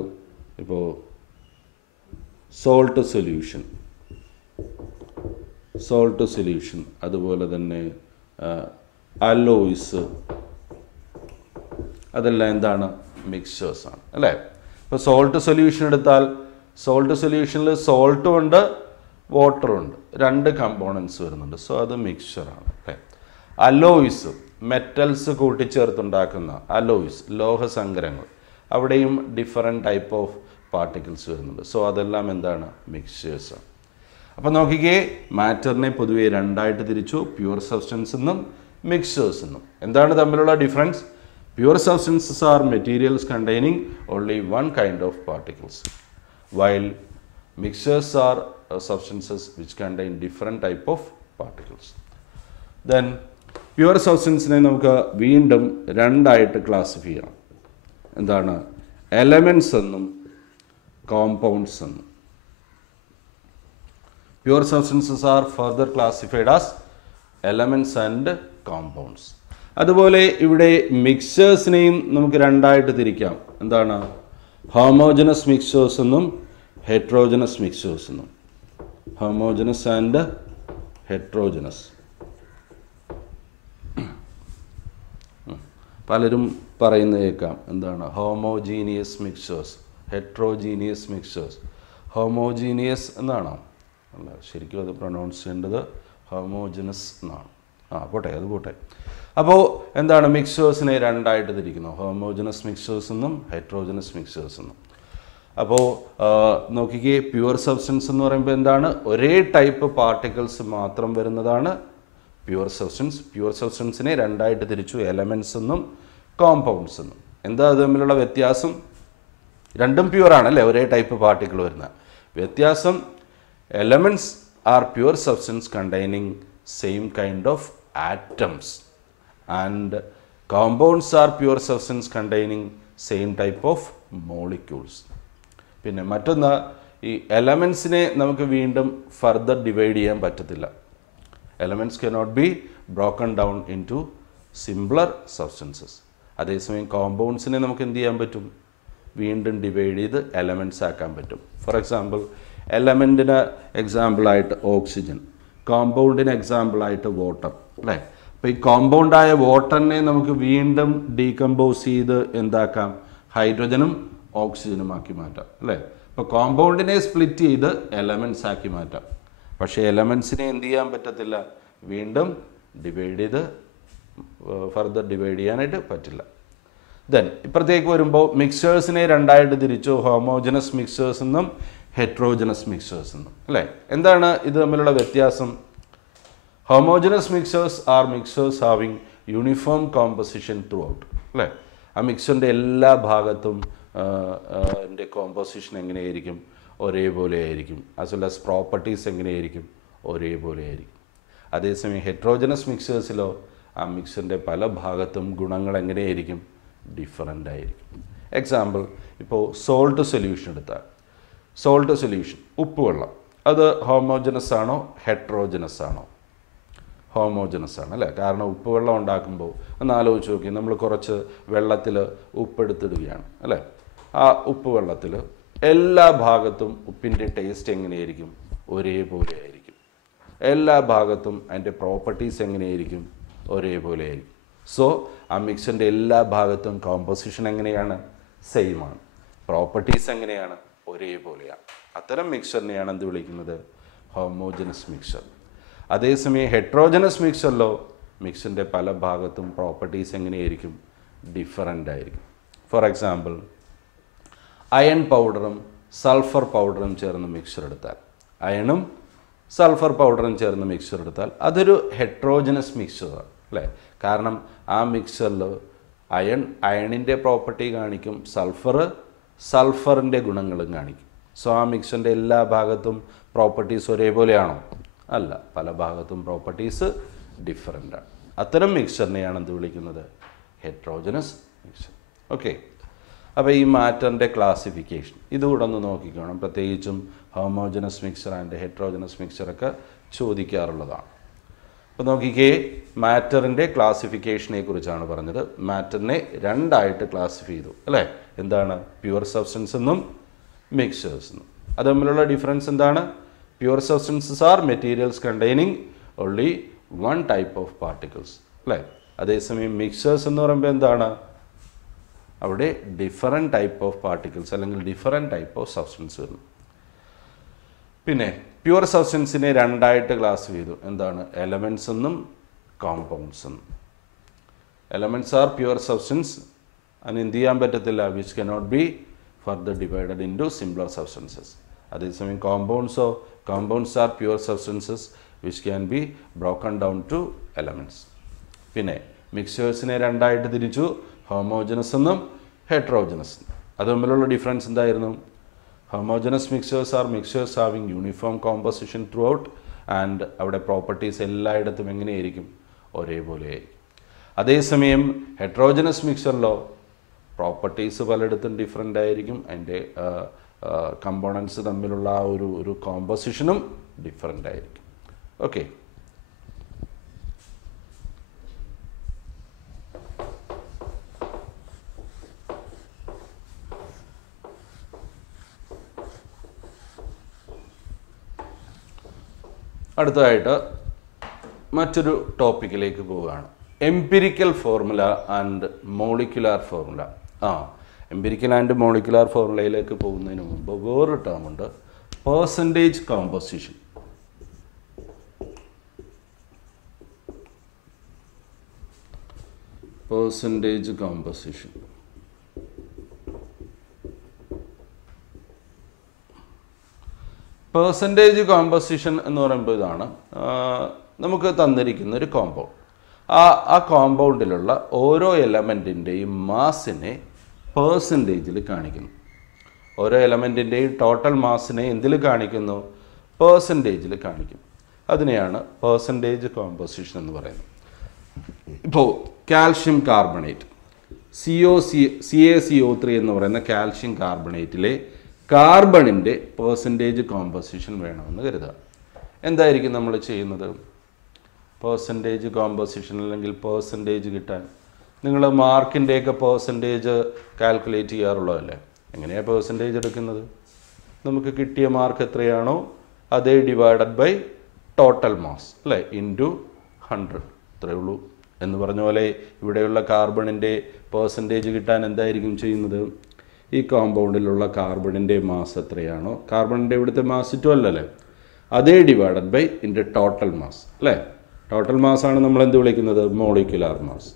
ഇപ്പോൾ സോൾട്ട് സൊല്യൂഷൻ, അതുപോലെ തന്നെ അലോയ്സ്, അതെല്ലാം എന്താണ്? മിക്സേഴ്സാണ് അല്ലേ? ഇപ്പോൾ സോൾട്ട് സൊല്യൂഷൻ എടുത്താൽ സോൾട്ട് സൊല്യൂഷനിൽ സോൾട്ടും ഉണ്ട് വാട്ടറും ഉണ്ട്, രണ്ട് കമ്പോണൻസ് വരുന്നുണ്ട്. സോ അത് മിക്സ്ചറാണ് അല്ലേ? അലോയ്സ്, മെറ്റൽസ് കൂട്ടിച്ചേർത്തുണ്ടാക്കുന്ന അലോയ്സ്, ലോഹസങ്കരങ്ങൾ, അവിടെയും ഡിഫറെൻറ്റ് ടൈപ്പ് ഓഫ് പാർട്ടിക്കിൾസ് വരുന്നുണ്ട്. സോ അതെല്ലാം എന്താണ്? മിക്സ്ചേഴ്സാണ്. അപ്പോൾ നോക്കിക്കേ, മാറ്ററിനെ പൊതുവെ രണ്ടായിട്ട് തിരിച്ചു, പ്യുവർ സബ്സ്റ്റൻസ് എന്നും മിക്സ്ചേഴ്സ് എന്നും. എന്താണ് തമ്മിലുള്ള difference? Pure substances R materials containing only one kind of particles, while mixtures are substances which contain different type of particles. Then pure substanceനെ നമുക്ക് വീണ്ടും രണ്ടായിട്ട് ക്ലാസിഫൈ ചെയ്യാം. എന്താണ്? എലമെൻറ്റ്സ് എന്നും കോമ്പൗണ്ട്സ് എന്നും. Pure substances are further classified as elements and compounds. അതുപോലെ ഇവിടെ മിക്സേഴ്സിനെയും നമുക്ക് രണ്ടായിട്ട് തിരിക്കാം. എന്താണ്? ഹോമോജനസ് മിക്സേഴ്സ് എന്നും ഹെട്രോജനസ് മിക്സേഴ്സ് എന്നും. Homogeneous and heterogeneous. പലരും പറയുന്നത് കേൾക്കാം, എന്താണ്? Homogeneous mixers, heterogeneous mixers. Homogeneous എന്നാണോ? അല്ല, ശരിക്കും അത് പ്രൊനൗൺസ് ചെയ്യേണ്ടത് ഹോമോജനസ് എന്നാണ്. പോട്ടെ, അത് പോട്ടെ. അപ്പോൾ എന്താണ്? മിക്സേഴ്സിനെ രണ്ടായിട്ട് തിരിക്കുന്നു, ഹോമോജനസ് മിക്സേഴ്സ് എന്നും ഹെട്രോജനസ് മിക്സേഴ്സ് എന്നും. അപ്പോൾ നോക്കിക്കേ, പ്യുവർ സബ്സ്റ്റൻസ് എന്ന് പറയുമ്പോൾ എന്താണ്? ഒരേ ടൈപ്പ് പാർട്ടിക്കിൾസ് മാത്രം വരുന്നതാണ് പ്യുവർ സബ്സ്റ്റൻസ്. പ്യുവർ സബ്സ്റ്റൻസിനെ രണ്ടായിട്ട് തിരിച്ചു, എലമെൻറ്റ്സ് എന്നും കോമ്പൗണ്ട്സ് എന്നും. എന്താ അത് തമ്മിലുള്ള വ്യത്യാസം? രണ്ടും പ്യുവറാണ് അല്ലേ, ഒരേ ടൈപ്പ് പാർട്ടിക്കിൾ വരുന്ന. വ്യത്യാസം, elements are pure substance containing same kind of atoms and compounds are pure substance containing same type of molecules. പിന്നെ മറ്റൊന്ന്, ഈ എലമെൻറ്റ്സിനെ നമുക്ക് വീണ്ടും ഫർദർ ഡിവൈഡ് ചെയ്യാൻ പറ്റത്തില്ല. Elements cannot be broken down into simpler substances. അതേസമയം കോമ്പൗണ്ട്സിനെ നമുക്ക് എന്ത് ചെയ്യാൻ പറ്റും? വീണ്ടും ഡിവൈഡ് ചെയ്ത് എലമെൻറ്റ്സ് ആക്കാൻ പറ്റും. ഫോർ എക്സാമ്പിൾ, എലമെൻറ്റിന് എക്സാമ്പിളായിട്ട് ഓക്സിജൻ, കോമ്പൗണ്ടിന് എക്സാമ്പിളായിട്ട് വാട്ടർ അല്ലേ. അപ്പോൾ ഈ കോമ്പൗണ്ടായ വാട്ടറിനെ നമുക്ക് വീണ്ടും ഡീകമ്പോസ് ചെയ്ത് എന്താക്കാം? ഹൈഡ്രജനും ഓക്സിജനും ആക്കി മാറ്റാം അല്ലേ. അപ്പോൾ കോമ്പൗണ്ടിനെ സ്പ്ലിറ്റ് ചെയ്ത് എലമെൻറ്റ്സ് ആക്കി മാറ്റാം. പക്ഷേ എലമെൻറ്റ്സിനെ എന്ത് ചെയ്യാൻ പറ്റത്തില്ല? വീണ്ടും ഡിവൈഡ് ചെയ്ത് ഫർദർ ഡിവൈഡ് ചെയ്യാനായിട്ട് പറ്റില്ല. ദെൻ ഇപ്പുറത്തേക്ക് വരുമ്പോൾ മിക്സേഴ്സിനെ രണ്ടായിട്ട് തിരിച്ചു, ഹോമോജനസ് മിക്സേഴ്സ് എന്നും ഹെട്രോജനസ് മിക്സേഴ്സ് എന്നും അല്ലേ. എന്താണ് ഇത് തമ്മിലുള്ള വ്യത്യാസം? Homogeneous mixtures are mixtures having uniform composition throughout അല്ലേ. ആ മിക്സറിൻ്റെ എല്ലാ ഭാഗത്തും കോമ്പോസിഷൻ എങ്ങനെയായിരിക്കും? ഒരേപോലെ ആയിരിക്കും. ആസ് വെൽ ആസ് പ്രോപ്പർട്ടീസ് എങ്ങനെയായിരിക്കും? ഒരേപോലെ ആയിരിക്കും. അതേസമയം ഹെട്രോജനസ് മിക്സേഴ്സിലോ ആ മിക്സറിൻ്റെ പല ഭാഗത്തും ഗുണങ്ങൾ എങ്ങനെയായിരിക്കും? ഡിഫറൻ്റ് ആയിരിക്കും. എക്സാമ്പിൾ, ഇപ്പോൾ സോൾട്ട് സൊല്യൂഷൻ എടുത്താൽ, സോൾട്ട് സൊല്യൂഷൻ ഉപ്പുവെള്ളം, അത് ഹോമോജനസ് ആണോ ഹെട്രോജനസ് ആണോ? ഹോമോജനസ് ആണ് അല്ലേ. കാരണം ഉപ്പുവെള്ളം ഉണ്ടാക്കുമ്പോൾ ഒന്ന് ആലോചിച്ച് നോക്കി, നമ്മൾ കുറച്ച് വെള്ളത്തിൽ ഉപ്പെടുത്തിടുകയാണ് അല്ലേ. ആ ഉപ്പ് വെള്ളത്തിൽ എല്ലാ ഭാഗത്തും ഉപ്പിൻ്റെ ടേസ്റ്റ് എങ്ങനെയായിരിക്കും? ഒരേപോലെ ആയിരിക്കും. എല്ലാ ഭാഗത്തും അതിൻ്റെ പ്രോപ്പർട്ടീസ് എങ്ങനെയായിരിക്കും? ഒരേപോലെ ആയിരിക്കും. സോ ആ മിക്സറിൻ്റെ എല്ലാ ഭാഗത്തും കോമ്പോസിഷൻ എങ്ങനെയാണ്? സെയിം ആണ്. പ്രോപ്പർട്ടീസ് എങ്ങനെയാണ്? ഒരേപോലെയാണ്. അത്തരം മിക്സറിനെയാണ് എന്ത് വിളിക്കുന്നത്? Homogeneous mixer. അതേസമയം ഹെട്രോജനസ് മിക്സറിലോ മിക്സറിൻ്റെ പല ഭാഗത്തും പ്രോപ്പർട്ടീസ് എങ്ങനെയായിരിക്കും? ഡിഫറൻ്റ് ആയിരിക്കും. ഫോർ എക്സാമ്പിൾ, അയൺ പൗഡറും സൾഫർ പൗഡറും ചേർന്ന് മിക്സർ എടുത്താൽ, അയണും സൾഫർ പൗഡറും ചേർന്ന് മിക്സർ എടുത്താൽ അതൊരു ഹെട്രോജനസ് മിക്സറാണ് അല്ലേ. കാരണം ആ മിക്സറിൽ അയണിൻ്റെ പ്രോപ്പർട്ടി കാണിക്കും, സൾഫറിൻ്റെ ഗുണങ്ങളും കാണിക്കും. സോ ആ മിക്സറിൻ്റെ എല്ലാ ഭാഗത്തും പ്രോപ്പർട്ടീസ് ഒരേപോലെയാണോ? അല്ല, പല ഭാഗത്തും പ്രോപ്പർട്ടീസ് ഡിഫറൻ്റാണ്. അത്തരം മിക്സറിനെയാണ് എന്ത് വിളിക്കുന്നത്? Heterogeneous mixer. ഓക്കെ. അപ്പോൾ ഈ മാറ്ററിൻ്റെ ക്ലാസിഫിക്കേഷൻ ഇതുകൂടെ ഒന്ന് നോക്കിക്കണം. പ്രത്യേകിച്ചും ഹോമോജനസ് മിക്സർ ആൻഡ് ഹെട്രോജനസ് മിക്സറൊക്കെ ചോദിക്കാറുള്ളതാണ്. അപ്പോൾ നോക്കിക്കേ, മാറ്ററിൻ്റെ ക്ലാസിഫിക്കേഷനെ കുറിച്ചാണ് പറഞ്ഞത്. മാറ്ററിനെ രണ്ടായിട്ട് ക്ലാസിഫൈ ചെയ്തു അല്ലേ. എന്താണ്? പ്യുവർ സബ്സ്റ്റൻസ് എന്നും മിക്സേഴ്സ് എന്നും. അത് തമ്മിലുള്ള ഡിഫറൻസ് എന്താണ്? Pure substances R materials containing only one type of particles അല്ലേ. അതേസമയം മിക്സേഴ്സ് എന്ന് പറയുമ്പോൾ എന്താണ്? അവിടെ ഡിഫറെൻറ്റ് ടൈപ്പ് ഓഫ് പാർട്ടിക്കിൾസ് അല്ലെങ്കിൽ ഡിഫറെൻറ്റ് ടൈപ്പ് ഓഫ് സബ്സ്റ്റൻസ് വരുന്നു. പിന്നെ പ്യുവർ സബ്സ്റ്റൻസിനെ രണ്ടായിട്ട് ക്ലാസ് ചെയ്തു. എന്താണ്? എലമെൻറ്റ്സ് എന്നും കോമ്പൗണ്ട്സ് എന്നും. എലമെൻറ്റ്സ് ആർ പ്യുവർ സബ്സ്റ്റൻസ്, അതിന് എന്ത് ചെയ്യാൻ പറ്റത്തില്ല? Which cannot be further divided into simpler substances. അതേസമയം compounds are pure substances which can be broken down to elements. പിന്നെ മിക്സേഴ്സിനെ രണ്ടായിട്ട് തിരിച്ചു, ഹോമോജനസ് എന്നും ഹെട്രോജനസ്. അത് തമ്മിലുള്ള ഡിഫറൻസ് എന്തായിരുന്നു? Homogeneous mixtures are mixtures having uniform composition throughout and അവിടെ പ്രോപ്പർട്ടീസ് എല്ലായിടത്തും എങ്ങനെയായിരിക്കും? ഒരേപോലെ ആയിരിക്കും. അതേസമയം ഹെട്രോജനസ് മിക്സറിലോ പ്രോപ്പർട്ടീസ് പലയിടത്തും ഡിഫറെൻ്റ് ആയിരിക്കും, അതിൻ്റെ കമ്പോണൻസ് തമ്മിലുള്ള ഒരു കോമ്പോസിഷനും ഡിഫറൻ്റ് ആയിരിക്കും. ഓക്കെ. അടുത്തതായിട്ട് മറ്റൊരു ടോപ്പിക്കിലേക്ക് പോവുകയാണ്. Empirical formula and molecular formula. Empirical and molecular ഫോർമുലയിലേക്ക് പോകുന്നതിന് മുമ്പ് വേറൊരു ടേം ഉണ്ട്, percentage composition. Percentage composition. Percentage composition എന്ന് പറയുമ്പോൾ ഇതാണ്, നമുക്ക് തന്നിരിക്കുന്ന ഒരു കോമ്പൗണ്ട്. ആ കോമ്പൗണ്ടിലുള്ള ഓരോ എലമെൻറ്റിൻ്റെയും മാസിനെ പേഴ്സൻറ്റേജിൽ കാണിക്കുന്നു. ഓരോ എലമെൻറ്റിൻ്റെയും ടോട്ടൽ മാസിനെ എന്തിൽ കാണിക്കുന്നു? പേഴ്സൻറ്റേജിൽ കാണിക്കും. അതിനെയാണ് പേഴ്സൻറ്റേജ് കോമ്പോസിഷൻ എന്ന് പറയുന്നത്. ഇപ്പോൾ കാൽഷ്യം കാർബണേറ്റ് CaCO3 എന്ന് പറയുന്ന കാൽഷ്യം കാർബണേറ്റിലെ കാർബണിൻ്റെ പേഴ്സൻറ്റേജ് കോമ്പോസിഷൻ വേണമെന്ന് കരുതുക. എന്തായിരിക്കും നമ്മൾ ചെയ്യുന്നത്? പേഴ്സൻറ്റേജ് കോമ്പോസിഷൻ അല്ലെങ്കിൽ പേഴ്സൻറ്റേജ് കിട്ടാൻ നിങ്ങൾ മാർക്കിൻ്റെയൊക്കെ പേഴ്സൻറ്റേജ് കാൽക്കുലേറ്റ് ചെയ്യാറുള്ളതല്ലേ? എങ്ങനെയാണ് പേഴ്സൻറ്റേജ് എടുക്കുന്നത്? നമുക്ക് കിട്ടിയ മാർക്ക് എത്രയാണോ അതേ ഡിവൈഡഡ് ബൈ ടോട്ടൽ മാസ് അല്ലേ, ഇൻറ്റു 100. ഇത്രയേ ഉള്ളൂ. എന്ന് പറഞ്ഞ പോലെ ഇവിടെയുള്ള കാർബണിൻ്റെ പേഴ്സൻറ്റേജ് കിട്ടാൻ എന്തായിരിക്കും ചെയ്യുന്നത്? ഈ കോമ്പൗണ്ടിലുള്ള കാർബണിൻ്റെ മാസ് എത്രയാണോ, കാർബണിൻ്റെ ഇവിടുത്തെ മാസ് 12 അല്ലേ, അതേ divided by into total mass അല്ലേ. ടോട്ടൽ മാസാണ് നമ്മൾ എന്ത് വിളിക്കുന്നത്? Molecular mass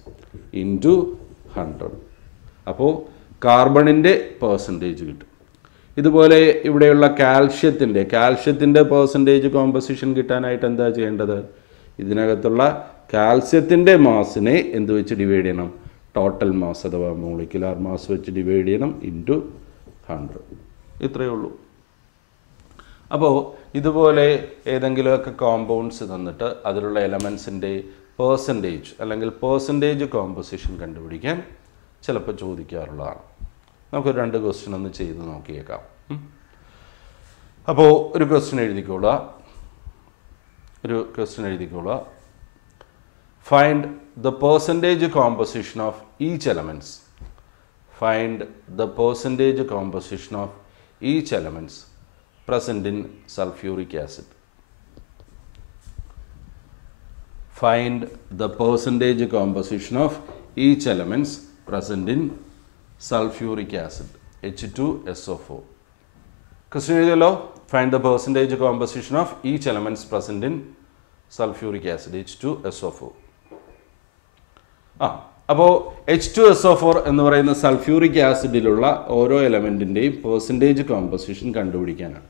into 100. അപ്പോൾ കാർബണിൻ്റെ പേഴ്സൻറ്റേജ് കിട്ടും. ഇതുപോലെ ഇവിടെയുള്ള കാൽഷ്യത്തിൻ്റെ പേഴ്സൻറ്റേജ് കോമ്പോസിഷൻ കിട്ടാനായിട്ട് എന്താ ചെയ്യേണ്ടത്? ഇതിനകത്തുള്ള കാൽസ്യത്തിൻ്റെ മാസിനെ എന്ത് വെച്ച് ഡിവൈഡ് ചെയ്യണം? ടോട്ടൽ മാസ് അഥവാ മോളിക്കുലാർ മാസ് വെച്ച് ഡിവൈഡ് ചെയ്യണം ഇൻറ്റു 100. ഇത്രയേ ഉള്ളൂ. അപ്പോൾ ഇതുപോലെ ഏതെങ്കിലുമൊക്കെ കോമ്പൗണ്ട്സ് തന്നിട്ട് അതിലുള്ള എലമെൻസിൻ്റെ പേഴ്സൻറ്റേജ് അല്ലെങ്കിൽ പേഴ്സൻറ്റേജ് കോമ്പോസിഷൻ കണ്ടുപിടിക്കാൻ ചിലപ്പോൾ ചോദിക്കാറുള്ളതാണ്. നമുക്കൊരു 2 ക്വസ്റ്റ്യൻ ഒന്ന് ചെയ്ത് നോക്കിയേക്കാം. അപ്പോൾ ഒരു question എഴുതിക്കോളുക. Find the percentage composition of each elements. Find the percentage composition of each elements present in sulfuric acid. Find the percentage composition of each elements present in sulfuric acid, H2SO4. Question എഴുതിയല്ലോ. Find the percentage composition of each elements present in sulfuric acid, H2SO4. അപ്പോൾ H2SO4 എന്ന് പറയുന്ന സൾഫ്യൂറിക് ആസിഡിലുള്ള ഓരോ എലമെൻറ്റിൻ്റെയും പേഴ്സൻറ്റേജ് കോമ്പോസിഷൻ കണ്ടുപിടിക്കാനാണ്.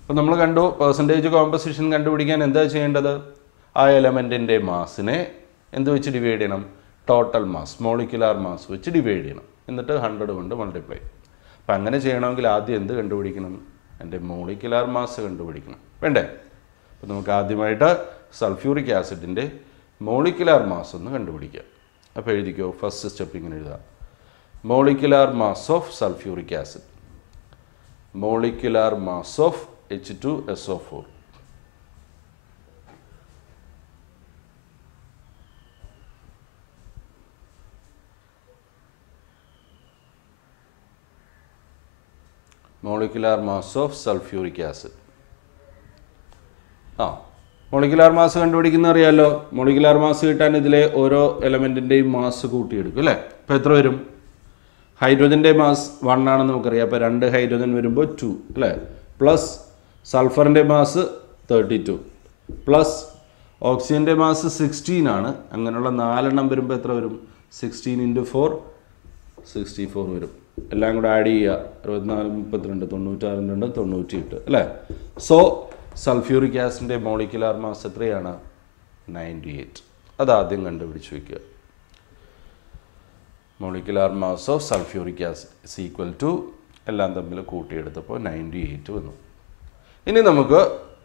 അപ്പോൾ നമ്മൾ കണ്ടു, പേഴ്സൻറ്റേജ് കോമ്പോസിഷൻ കണ്ടുപിടിക്കാൻ എന്താ ചെയ്യേണ്ടത്? ആ എലമെൻറ്റിൻ്റെ മാസിനെ എന്ത് വെച്ച് ഡിവൈഡ് ചെയ്യണം? ടോട്ടൽ മാസ്, മോളിക്കുലാർ മാസ് വെച്ച് ഡിവൈഡ് ചെയ്യണം. എന്നിട്ട് 100 കൊണ്ട് മൾട്ടിപ്ലൈ. അപ്പം അങ്ങനെ ചെയ്യണമെങ്കിൽ ആദ്യം എന്ത് കണ്ടുപിടിക്കണം? എൻ്റെ മോളിക്കുലാർ മാസ് കണ്ടുപിടിക്കണം, വേണ്ടേ? അപ്പോൾ നമുക്ക് ആദ്യമായിട്ട് സൾഫ്യൂറിക് ആസിഡിൻ്റെ മോളിക്കുലാർ മാസ് ഒന്ന് കണ്ടുപിടിക്കാം. അപ്പോൾ എഴുതിക്കോ, ഫസ്റ്റ് സ്റ്റെപ്പ് ഇങ്ങനെ എഴുതാം. Molecular mass of sulphuric acid, molecular mass of H2SO4. Molecular mass of sulphuric acid. Molecular mass കണ്ടുപിടിക്കുന്ന അറിയാമല്ലോ. മോളിക്കുലാർ മാസ് കിട്ടാൻ ഇതിലെ ഓരോ എലമെൻറ്റിൻ്റെയും മാസ് കൂട്ടിയെടുക്കും അല്ലേ. അപ്പോൾ എത്ര വരും? ഹൈഡ്രജൻ്റെ മാസ് 1 ആണെന്ന് നമുക്കറിയാം. അപ്പോൾ 2 ഹൈഡ്രജൻ വരുമ്പോൾ 2 അല്ലേ, പ്ലസ് സൾഫറിൻ്റെ മാസ് 32 പ്ലസ് ഓക്സിജൻ്റെ മാസ് 16 ആണ്. അങ്ങനെയുള്ള 4 എണ്ണം വരുമ്പോൾ എത്ര വരും? 16 × 4 64 വരും. എല്ലാം കൂടെ ആഡ് ചെയ്യുക. 64 32 96 98 അല്ലേ. സോ സൾഫ്യൂറിക് ആസിഡിൻ്റെ മോളിക്കുലാർ മാസ് എത്രയാണ്? 98. അതാദ്യം കണ്ടുപിടിച്ച് വയ്ക്കുക. Molecular mass of sulphuric acid is equal to എല്ലാം തമ്മിൽ കൂട്ടിയെടുത്തപ്പോൾ 98 വന്നു. ഇനി നമുക്ക്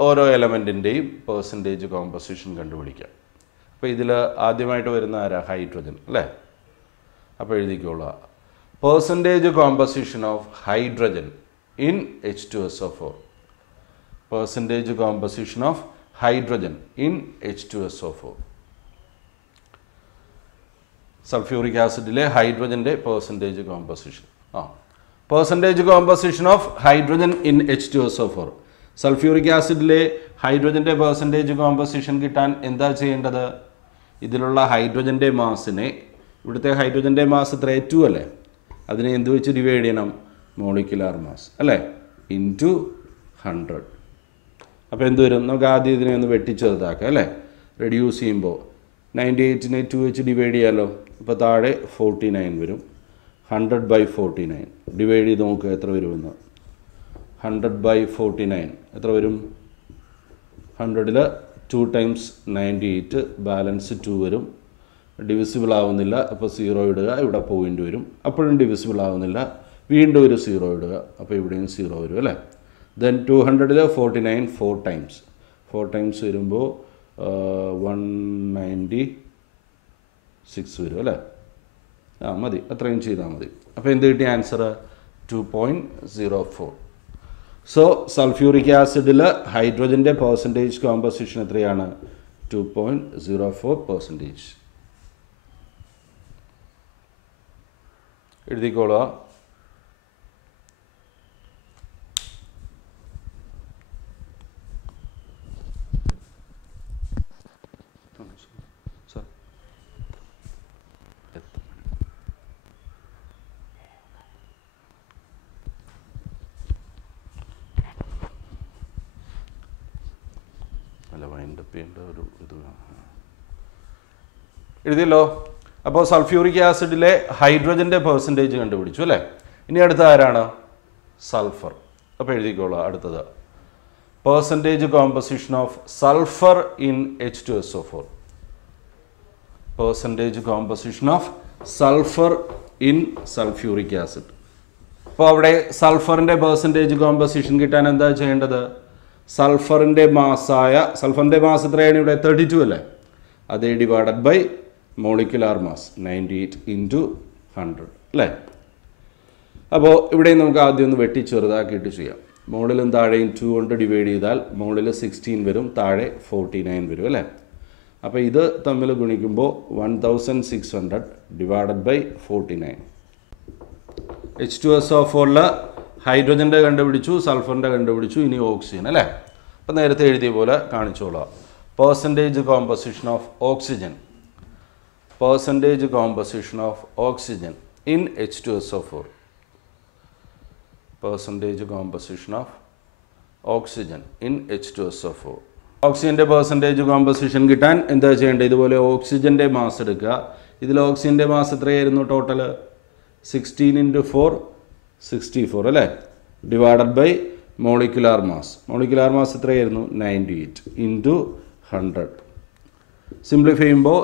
ഓരോ എലമെൻറ്റിൻ്റെയും പേഴ്സൻറ്റേജ് കോമ്പോസിഷൻ കണ്ടുപിടിക്കാം. അപ്പോൾ ഇതിൽ ആദ്യമായിട്ട് വരുന്ന ആരാ? ഹൈഡ്രജൻ അല്ലേ. അപ്പോൾ എഴുതിക്കോളുക, percentage composition of hydrogen in H2SO4. percentage composition of hydrogen in H2SO4. Sulfuric acid hydrogen percentage composition. Percentage composition of hydrogen in H2SO4. Sulfuric acid hydrogen percentage composition കിട്ടാൻ എന്താ ചെയ്യേണ്ടത്? ഇതിലുള്ള ഹൈഡ്രജൻ്റെ മാസിനെ, ഇവിടുത്തെ ഹൈഡ്രജൻ്റെ മാസ് എത്ര 2 അല്ലേ, അതിനെ എന്ത് വെച്ച് ഡിവൈഡ് ചെയ്യണം? മോളിക്കുലാർ മാസ് അല്ലേ, ഇൻറ്റു 100. അപ്പോൾ എന്ത് വരും? നമുക്ക് ആദ്യം ഇതിനെ ഒന്ന് വെട്ടിച്ചെറുതാക്കാം അല്ലേ. റെഡ്യൂസ് ചെയ്യുമ്പോൾ 98നെ 2 വെച്ച് ഡിവൈഡ് ചെയ്യാമല്ലോ. അപ്പോൾ താഴെ 49 വരും. 100/49 ഡിവൈഡ് ചെയ്ത് നോക്കുക എത്ര വരുമെന്ന്. 100/49 എത്ര വരും? 100ൽ 2 ടൈംസ് 98, ബാലൻസ് 2 വരും. ഡിവിസിബിൾ ആവുന്നില്ല, അപ്പോൾ 0 ഇടുക, ഇവിടെ പോയിൻ്റ് വരും. അപ്പോഴും ഡിവിസിബിൾ ആവുന്നില്ല, വീണ്ടും ഒരു 0 ഇടുക, അപ്പോൾ ഇവിടെയും 0 വരും അല്ലേ. ദെൻ 200ൽ 49 4 ടൈംസ് വരുമ്പോൾ 196 വരും അല്ലേ. മതി, അത്രയും ചെയ്താൽ മതി. അപ്പോൾ എന്ത് കിട്ടിയ ആൻസർ? 2.04. സോ സൾഫ്യൂറിക് ആസിഡിൽ ഹൈഡ്രജൻ്റെ പെർസെൻറ്റേജ് കോമ്പോസിഷൻ എത്രയാണ്? 2.04%. എഴുതിക്കോളുക. എഴുതിയല്ലോ. അപ്പോൾ സൾഫ്യൂറിക് ആസിഡിലെ ഹൈഡ്രജൻ്റെ പെർസെൻറ്റേജ് കണ്ടുപിടിച്ചു അല്ലേ. ഇനി അടുത്ത ആരാണ്? സൾഫർ. അപ്പോൾ എഴുതിക്കോളൂ അടുത്തത്. Percentage composition of sulphur in H2SO4. Percentage composition of sulphur in sulphuric acid. അപ്പോൾ അവിടെ സൾഫറിൻ്റെ പെർസെൻറ്റേജ് കോമ്പോസിഷൻ കിട്ടാൻ എന്താ ചെയ്യേണ്ടത്? സൾഫറിൻ്റെ മാസായ, സൾഫറിൻ്റെ മാസ് എത്രയാണ് ഇവിടെ? 32 അല്ലേ. അതേ divided by molecular mass 98 into 100 അല്ലേ. അപ്പോൾ ഇവിടെ നമുക്ക് ആദ്യം ഒന്ന് വെട്ടിച്ചെറുതാക്കിയിട്ട് ചെയ്യാം. മുകളിലും താഴെയും 2 കൊണ്ട് ഡിവൈഡ് ചെയ്താൽ മുകളിൽ 16 വരും, താഴെ 49 വരും അല്ലേ. അപ്പോൾ ഇത് തമ്മിൽ ഗുണിക്കുമ്പോൾ 1600 ഡിവൈഡഡ് ബൈ 49. H2SO4ൽ ഹൈഡ്രജൻ്റെ കണ്ടുപിടിച്ചു, സൾഫറിൻ്റെ കണ്ടുപിടിച്ചു, ഇനി ഓക്സിജൻ അല്ലേ. അപ്പം നേരത്തെ എഴുതിയ പോലെ കാണിച്ചോളാം. Percentage composition of oxygen. Percentage composition of oxygen in H2SO4. Percentage composition of oxygen in H2SO4. ഓക്സിജൻ്റെ പെർസെൻറ്റേജ് കോമ്പോസിഷൻ കിട്ടാൻ എന്താ ചെയ്യേണ്ടത്? ഇതുപോലെ ഓക്സിജൻ്റെ മാസ് എടുക്കുക. ഇതിൽ ഓക്സിജൻ്റെ മാസ് എത്രയായിരുന്നു ടോട്ടൽ? 16 × 4 64 അല്ലേ. Divided by molecular mass. Molecular mass എത്രയായിരുന്നു? 98 ഇൻറ്റു 100. സിംപ്ലിഫൈ ചെയ്യുമ്പോൾ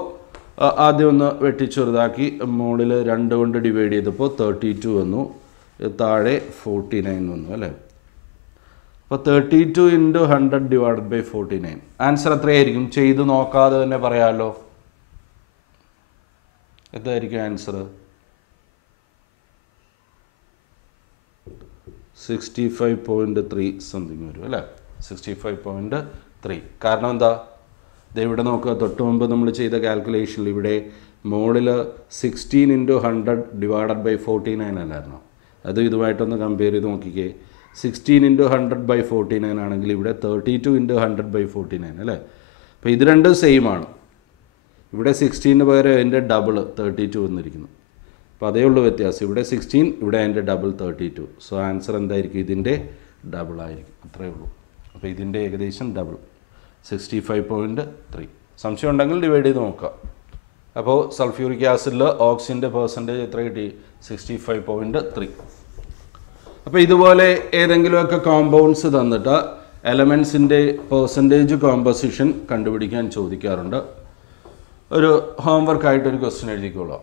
ആദ്യം ഒന്ന് വെട്ടിച്ചെറുതാക്കി, മുകളിൽ 2 കൊണ്ട് ഡിവൈഡ് ചെയ്തപ്പോൾ 32 വന്നു, താഴെ 49 വന്നു അല്ലേ. അപ്പോൾ 32 × 100 ഡിവൈഡഡ് ബൈ 49. ആൻസർ എത്രയായിരിക്കും? ചെയ്ത് നോക്കാതെ തന്നെ പറയാമല്ലോ. എന്തായിരിക്കും ആൻസർ? 65.3 സംതിങ് വരും അല്ലേ. 65.3. കാരണം എന്താ? ഇവിടെ നോക്കുക, തൊട്ട് മുമ്പ് നമ്മൾ ചെയ്ത കാൽക്കുലേഷനിൽ ഇവിടെ മുകളിൽ 16 × 100 ഡിവൈഡഡ് ബൈ 49 അല്ലായിരുന്നു. അത് ഇതുമായിട്ടൊന്ന് കമ്പയർ ചെയ്ത് നോക്കിക്കേ. 16 × 100/49 ആണെങ്കിൽ ഇവിടെ 32 × 100/49 അല്ലേ. അപ്പോൾ ഇത് രണ്ടും സെയിം ആണ്. ഇവിടെ 16 പകരം അതിൻ്റെ ഡബിൾ 32 വന്നിരിക്കുന്നു. അപ്പോൾ അതേ ഉള്ളൂ വ്യത്യാസം. ഇവിടെ 16, ഇവിടെ അതിൻ്റെ ഡബിൾ 32. സോ ആൻസർ എന്തായിരിക്കും? ഇതിൻ്റെ ഡബിൾ ആയിരിക്കും. അത്രയേ ഉള്ളൂ. അപ്പോൾ ഇതിൻ്റെ ഏകദേശം ഡബിൾ 65.3. സംശയം ഉണ്ടെങ്കിൽ ഡിവൈഡ് ചെയ്ത് നോക്കാം. അപ്പോൾ സൾഫ്യൂറിക് ആസിഡിൽ ഓക്സിജൻ്റെ പെർസെൻറ്റേജ് എത്ര കിട്ടി? 65.3. അപ്പോൾ ഇതുപോലെ ഏതെങ്കിലുമൊക്കെ കോമ്പൗണ്ട്സ് തന്നിട്ട് എലമെൻസിൻ്റെ പെർസെൻറ്റേജ് കോമ്പോസിഷൻ കണ്ടുപിടിക്കാൻ ചോദിക്കാറുണ്ട്. ഒരു ഹോംവർക്കായിട്ടൊരു ക്വസ്റ്റ്യൻ എഴുതിക്കോളാം.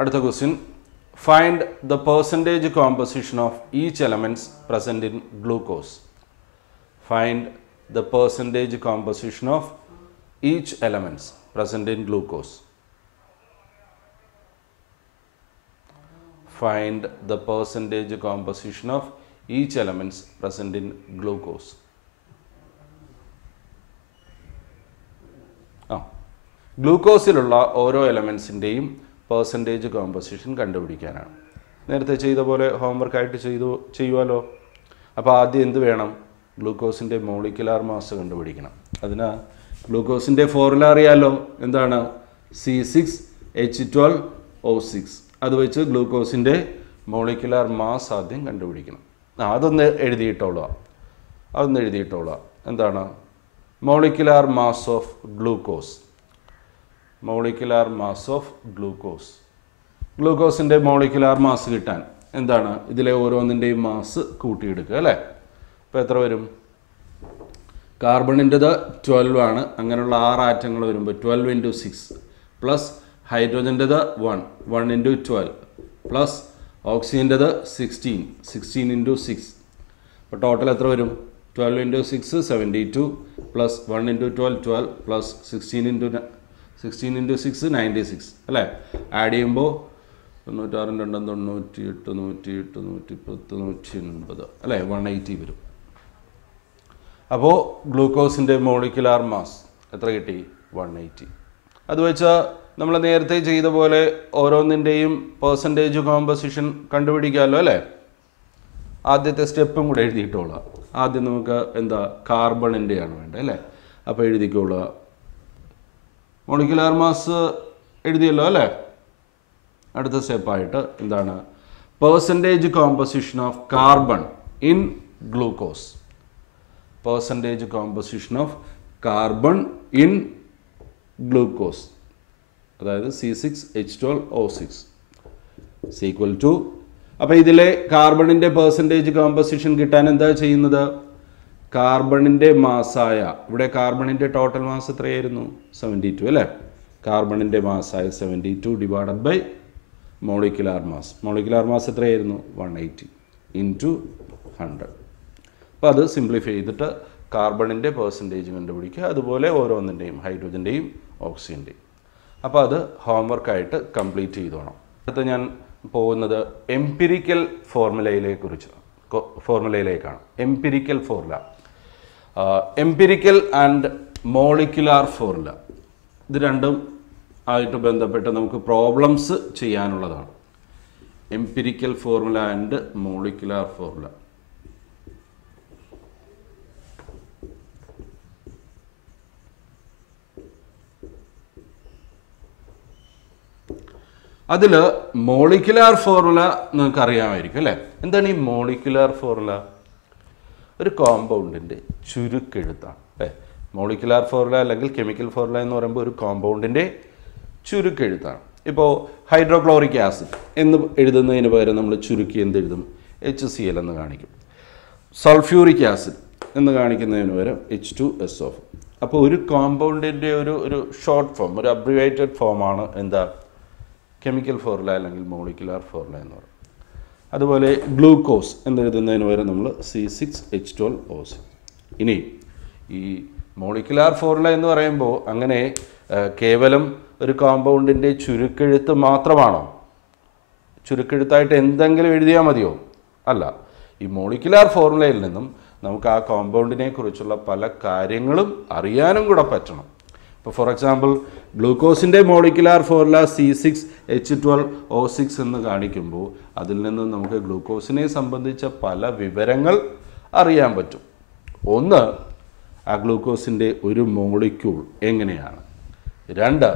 അടുത്ത question, find the percentage composition of each elements present in glucose. Find the percentage composition of each elements present in glucose. Find the percentage composition of each elements present in glucose. ഗ്ലൂക്കോസിലുള്ള ഓരോ എലമെൻസിൻ്റെയും പെർസെൻറ്റേജ് കോമ്പോസിഷൻ കണ്ടുപിടിക്കാനാണ്. നേരത്തെ ചെയ്ത പോലെ ഹോംവർക്കായിട്ട് ചെയ്യുമല്ലോ. അപ്പോൾ ആദ്യം എന്ത് വേണം? ഗ്ലൂക്കോസിൻ്റെ മോളിക്കുലാർ മാസ് കണ്ടുപിടിക്കണം. അതിന് ഗ്ലൂക്കോസിൻ്റെ ഫോർമുല അറിയാമല്ലോ. എന്താണ്? C6H12O6. അത് വെച്ച് ഗ്ലൂക്കോസിൻ്റെ മോളിക്കുലാർ മാസ് ആദ്യം കണ്ടുപിടിക്കണം. അതൊന്ന് എഴുതിയിട്ടോളുക. എന്താണ്? Molecular mass of glucose. ഗ്ലൂക്കോസിൻ്റെ മോളിക്കുലാർ മാസ് കിട്ടാൻ എന്താണ്? ഇതിലെ ഓരോന്നിൻ്റെയും മാസ് കൂട്ടിയെടുക്കുക അല്ലേ? അപ്പോൾ എത്ര വരും? കാർബണിൻ്റെത് 12 ആണ്. അങ്ങനെയുള്ള 6 ആറ്റങ്ങൾ വരുമ്പോൾ 12 × 6 പ്ലസ് ഹൈഡ്രോജൻ്റെത് 1 × 12 പ്ലസ് ഓക്സിജൻ്റെത് 16 × 6. അപ്പോൾ ടോട്ടൽ എത്ര വരും? 12 × 6 72 പ്ലസ് 1 × 12 12 പ്ലസ് 16 × 6 96 അല്ലേ? ആഡ് ചെയ്യുമ്പോൾ 96 2 98 108 110 180 അല്ലേ? 180 വരും. അപ്പോൾ ഗ്ലൂക്കോസിൻ്റെ മോളിക്കുലാർ മാസ് എത്ര കിട്ടി? 180. അത് വെച്ചാൽ നമ്മൾ നേരത്തെ ചെയ്ത പോലെ ഓരോന്നിൻ്റെയും പെർസെൻറ്റേജ് കോമ്പോസിഷൻ കണ്ടുപിടിക്കാമല്ലോ അല്ലേ? ആദ്യത്തെ സ്റ്റെപ്പും കൂടെ എഴുതിയിട്ടോളാം. ആദ്യം നമുക്ക് എന്താ? കാർബണിൻ്റെയാണ് വേണ്ടത് അല്ലേ? അപ്പോൾ എഴുതിക്കോളുക. മോളിക്കുലാർ മാസ് എഴുതിയല്ലോ അല്ലേ? അടുത്ത സ്റ്റെപ്പായിട്ട് എന്താണ്? Percentage composition of carbon in glucose. Percentage composition of carbon in glucose, അതായത് C6H12O6 ഈക്വൽ ടു. അപ്പോൾ ഇതിലെ കാർബണിൻ്റെ പെർസെൻറ്റേജ് കോമ്പോസിഷൻ കിട്ടാൻ എന്താ ചെയ്യുന്നത്? കാർബണിൻ്റെ മാസായ, ഇവിടെ കാർബണിൻ്റെ ടോട്ടൽ മാസ് എത്രയായിരുന്നു? 72 അല്ലേ? കാർബണിൻ്റെ മാസായ 72 divided by molecular mass. Molecular mass എത്രയായിരുന്നു? 180 × 100. അപ്പോൾ അത് സിംപ്ലിഫൈ ചെയ്തിട്ട് കാർബണിൻ്റെ പെർസെൻറ്റേജ് കണ്ടുപിടിക്കുക. അതുപോലെ ഓരോന്നിൻ്റെയും, ഹൈഡ്രോജൻ്റെയും ഓക്സിജൻ്റെയും. അപ്പോൾ അത് ഹോംവർക്കായിട്ട് കംപ്ലീറ്റ് ചെയ്തോണം. അടുത്ത് ഞാൻ പോകുന്നത് എംപിരിക്കൽ ഫോർമുലയിലേക്കാണ്. Empirical formula, empirical and molecular formula, ഇത് രണ്ടും ആയിട്ട് ബന്ധപ്പെട്ട് നമുക്ക് പ്രോബ്ലംസ് ചെയ്യാനുള്ളതാണ്. Empirical formula and molecular formula. അതിൽ മോളിക്കുലാർ ഫോർമുല നിങ്ങൾക്ക് അറിയാമായിരിക്കും അല്ലേ? എന്താണ് ഈ മോളിക്കുലാർ ഫോർമുല? ഒരു കോമ്പൗണ്ടിൻ്റെ ചുരുക്കെഴുത്താണ് അല്ലേ? മോളിക്കുലാർ ഫോർമുല അല്ലെങ്കിൽ കെമിക്കൽ ഫോർമുല എന്ന് പറയുമ്പോൾ ഒരു കോമ്പൗണ്ടിൻ്റെ ചുരുക്കെഴുത്താണ്. ഇപ്പോൾ ഹൈഡ്രോക്ലോറിക് ആസിഡ് എന്ന് എഴുതുന്നതിന് പകരം നമ്മൾ ചുരുക്കി എന്തെഴുതും? HCl എന്ന് കാണിക്കും. സൾഫ്യൂറിക് ആസിഡ് എന്ന് കാണിക്കുന്നതിന് പകരം H2SO4. അപ്പോൾ ഒരു കോമ്പൗണ്ടിൻ്റെ ഒരു ഷോർട്ട് ഫോം, ഒരു അബ്രിവേറ്റഡ് ഫോമാണ് എന്താ? കെമിക്കൽ ഫോർമുല അല്ലെങ്കിൽ മോളിക്കുലാർ ഫോർമുല എന്ന് പറയും. അതുപോലെ ഗ്ലൂക്കോസ് എന്നെഴുതുന്നതിന് പകരം നമ്മൾ C6H12O6. ഇനി ഈ മോളിക്കുലാർ ഫോർമുല എന്ന് പറയുമ്പോൾ അങ്ങനെ കേവലം ഒരു കോമ്പൗണ്ടിൻ്റെ ചുരുക്കെഴുത്ത് മാത്രമാണോ? ചുരുക്കെഴുത്തായിട്ട് എന്തെങ്കിലും എഴുതിയാൽ മതിയോ? അല്ല. ഈ മോളിക്കുലാർ ഫോർമുലയിൽ നിന്നും നമുക്ക് ആ കോമ്പൗണ്ടിനെ കുറിച്ചുള്ള പല കാര്യങ്ങളും അറിയാനും കൂടെ പറ്റണം. ഇപ്പോൾ ഫോർ എക്സാമ്പിൾ ഗ്ലൂക്കോസിൻ്റെ മോളിക്കുലാർ ഫോർമുല C6H12O6 എന്ന് കാണിക്കുമ്പോൾ അതിൽ നിന്ന് നമുക്ക് ഗ്ലൂക്കോസിനെ സംബന്ധിച്ച പല വിവരങ്ങൾ അറിയാൻ പറ്റും. ഒന്ന്, ആ ഗ്ലൂക്കോസിൻ്റെ ഒരു മോളിക്യൂൾ എങ്ങനെയാണ്. രണ്ട്,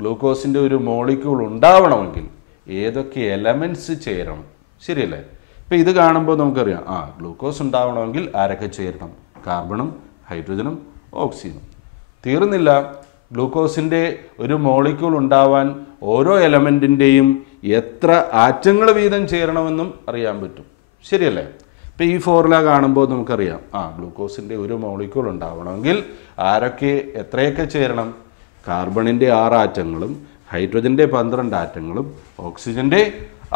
ഗ്ലൂക്കോസിൻ്റെ ഒരു മോളിക്യൂൾ ഉണ്ടാവണമെങ്കിൽ ഏതൊക്കെ എലമെൻറ്റ്സ് ചേരണം. ശരിയല്ലേ? ഇപ്പോൾ ഇത് കാണുമ്പോൾ നമുക്കറിയാം, ഗ്ലൂക്കോസ് ഉണ്ടാവണമെങ്കിൽ ആരൊക്കെ ചേരണം? കാർബണും ഹൈഡ്രജനും ഓക്സിജനും. തീർന്നില്ല, ഗ്ലൂക്കോസിൻ്റെ ഒരു മോളിക്യൂൾ ഉണ്ടാവാൻ ഓരോ എലമെൻറ്റിൻ്റെയും എത്ര ആറ്റങ്ങൾ വീതം ചേരണമെന്നും അറിയാൻ പറ്റും. ശരിയല്ലേ? ഇപ്പോൾ ഈ ഫോർമുല കാണുമ്പോൾ നമുക്കറിയാം, ഗ്ലൂക്കോസിൻ്റെ ഒരു മോളിക്യൂൾ ഉണ്ടാവണമെങ്കിൽ എത്രയൊക്കെ ചേരണം? കാർബണിൻ്റെ 6 ആറ്റങ്ങളും ഹൈഡ്രജൻ്റെ 12 ആറ്റങ്ങളും ഓക്സിജൻ്റെ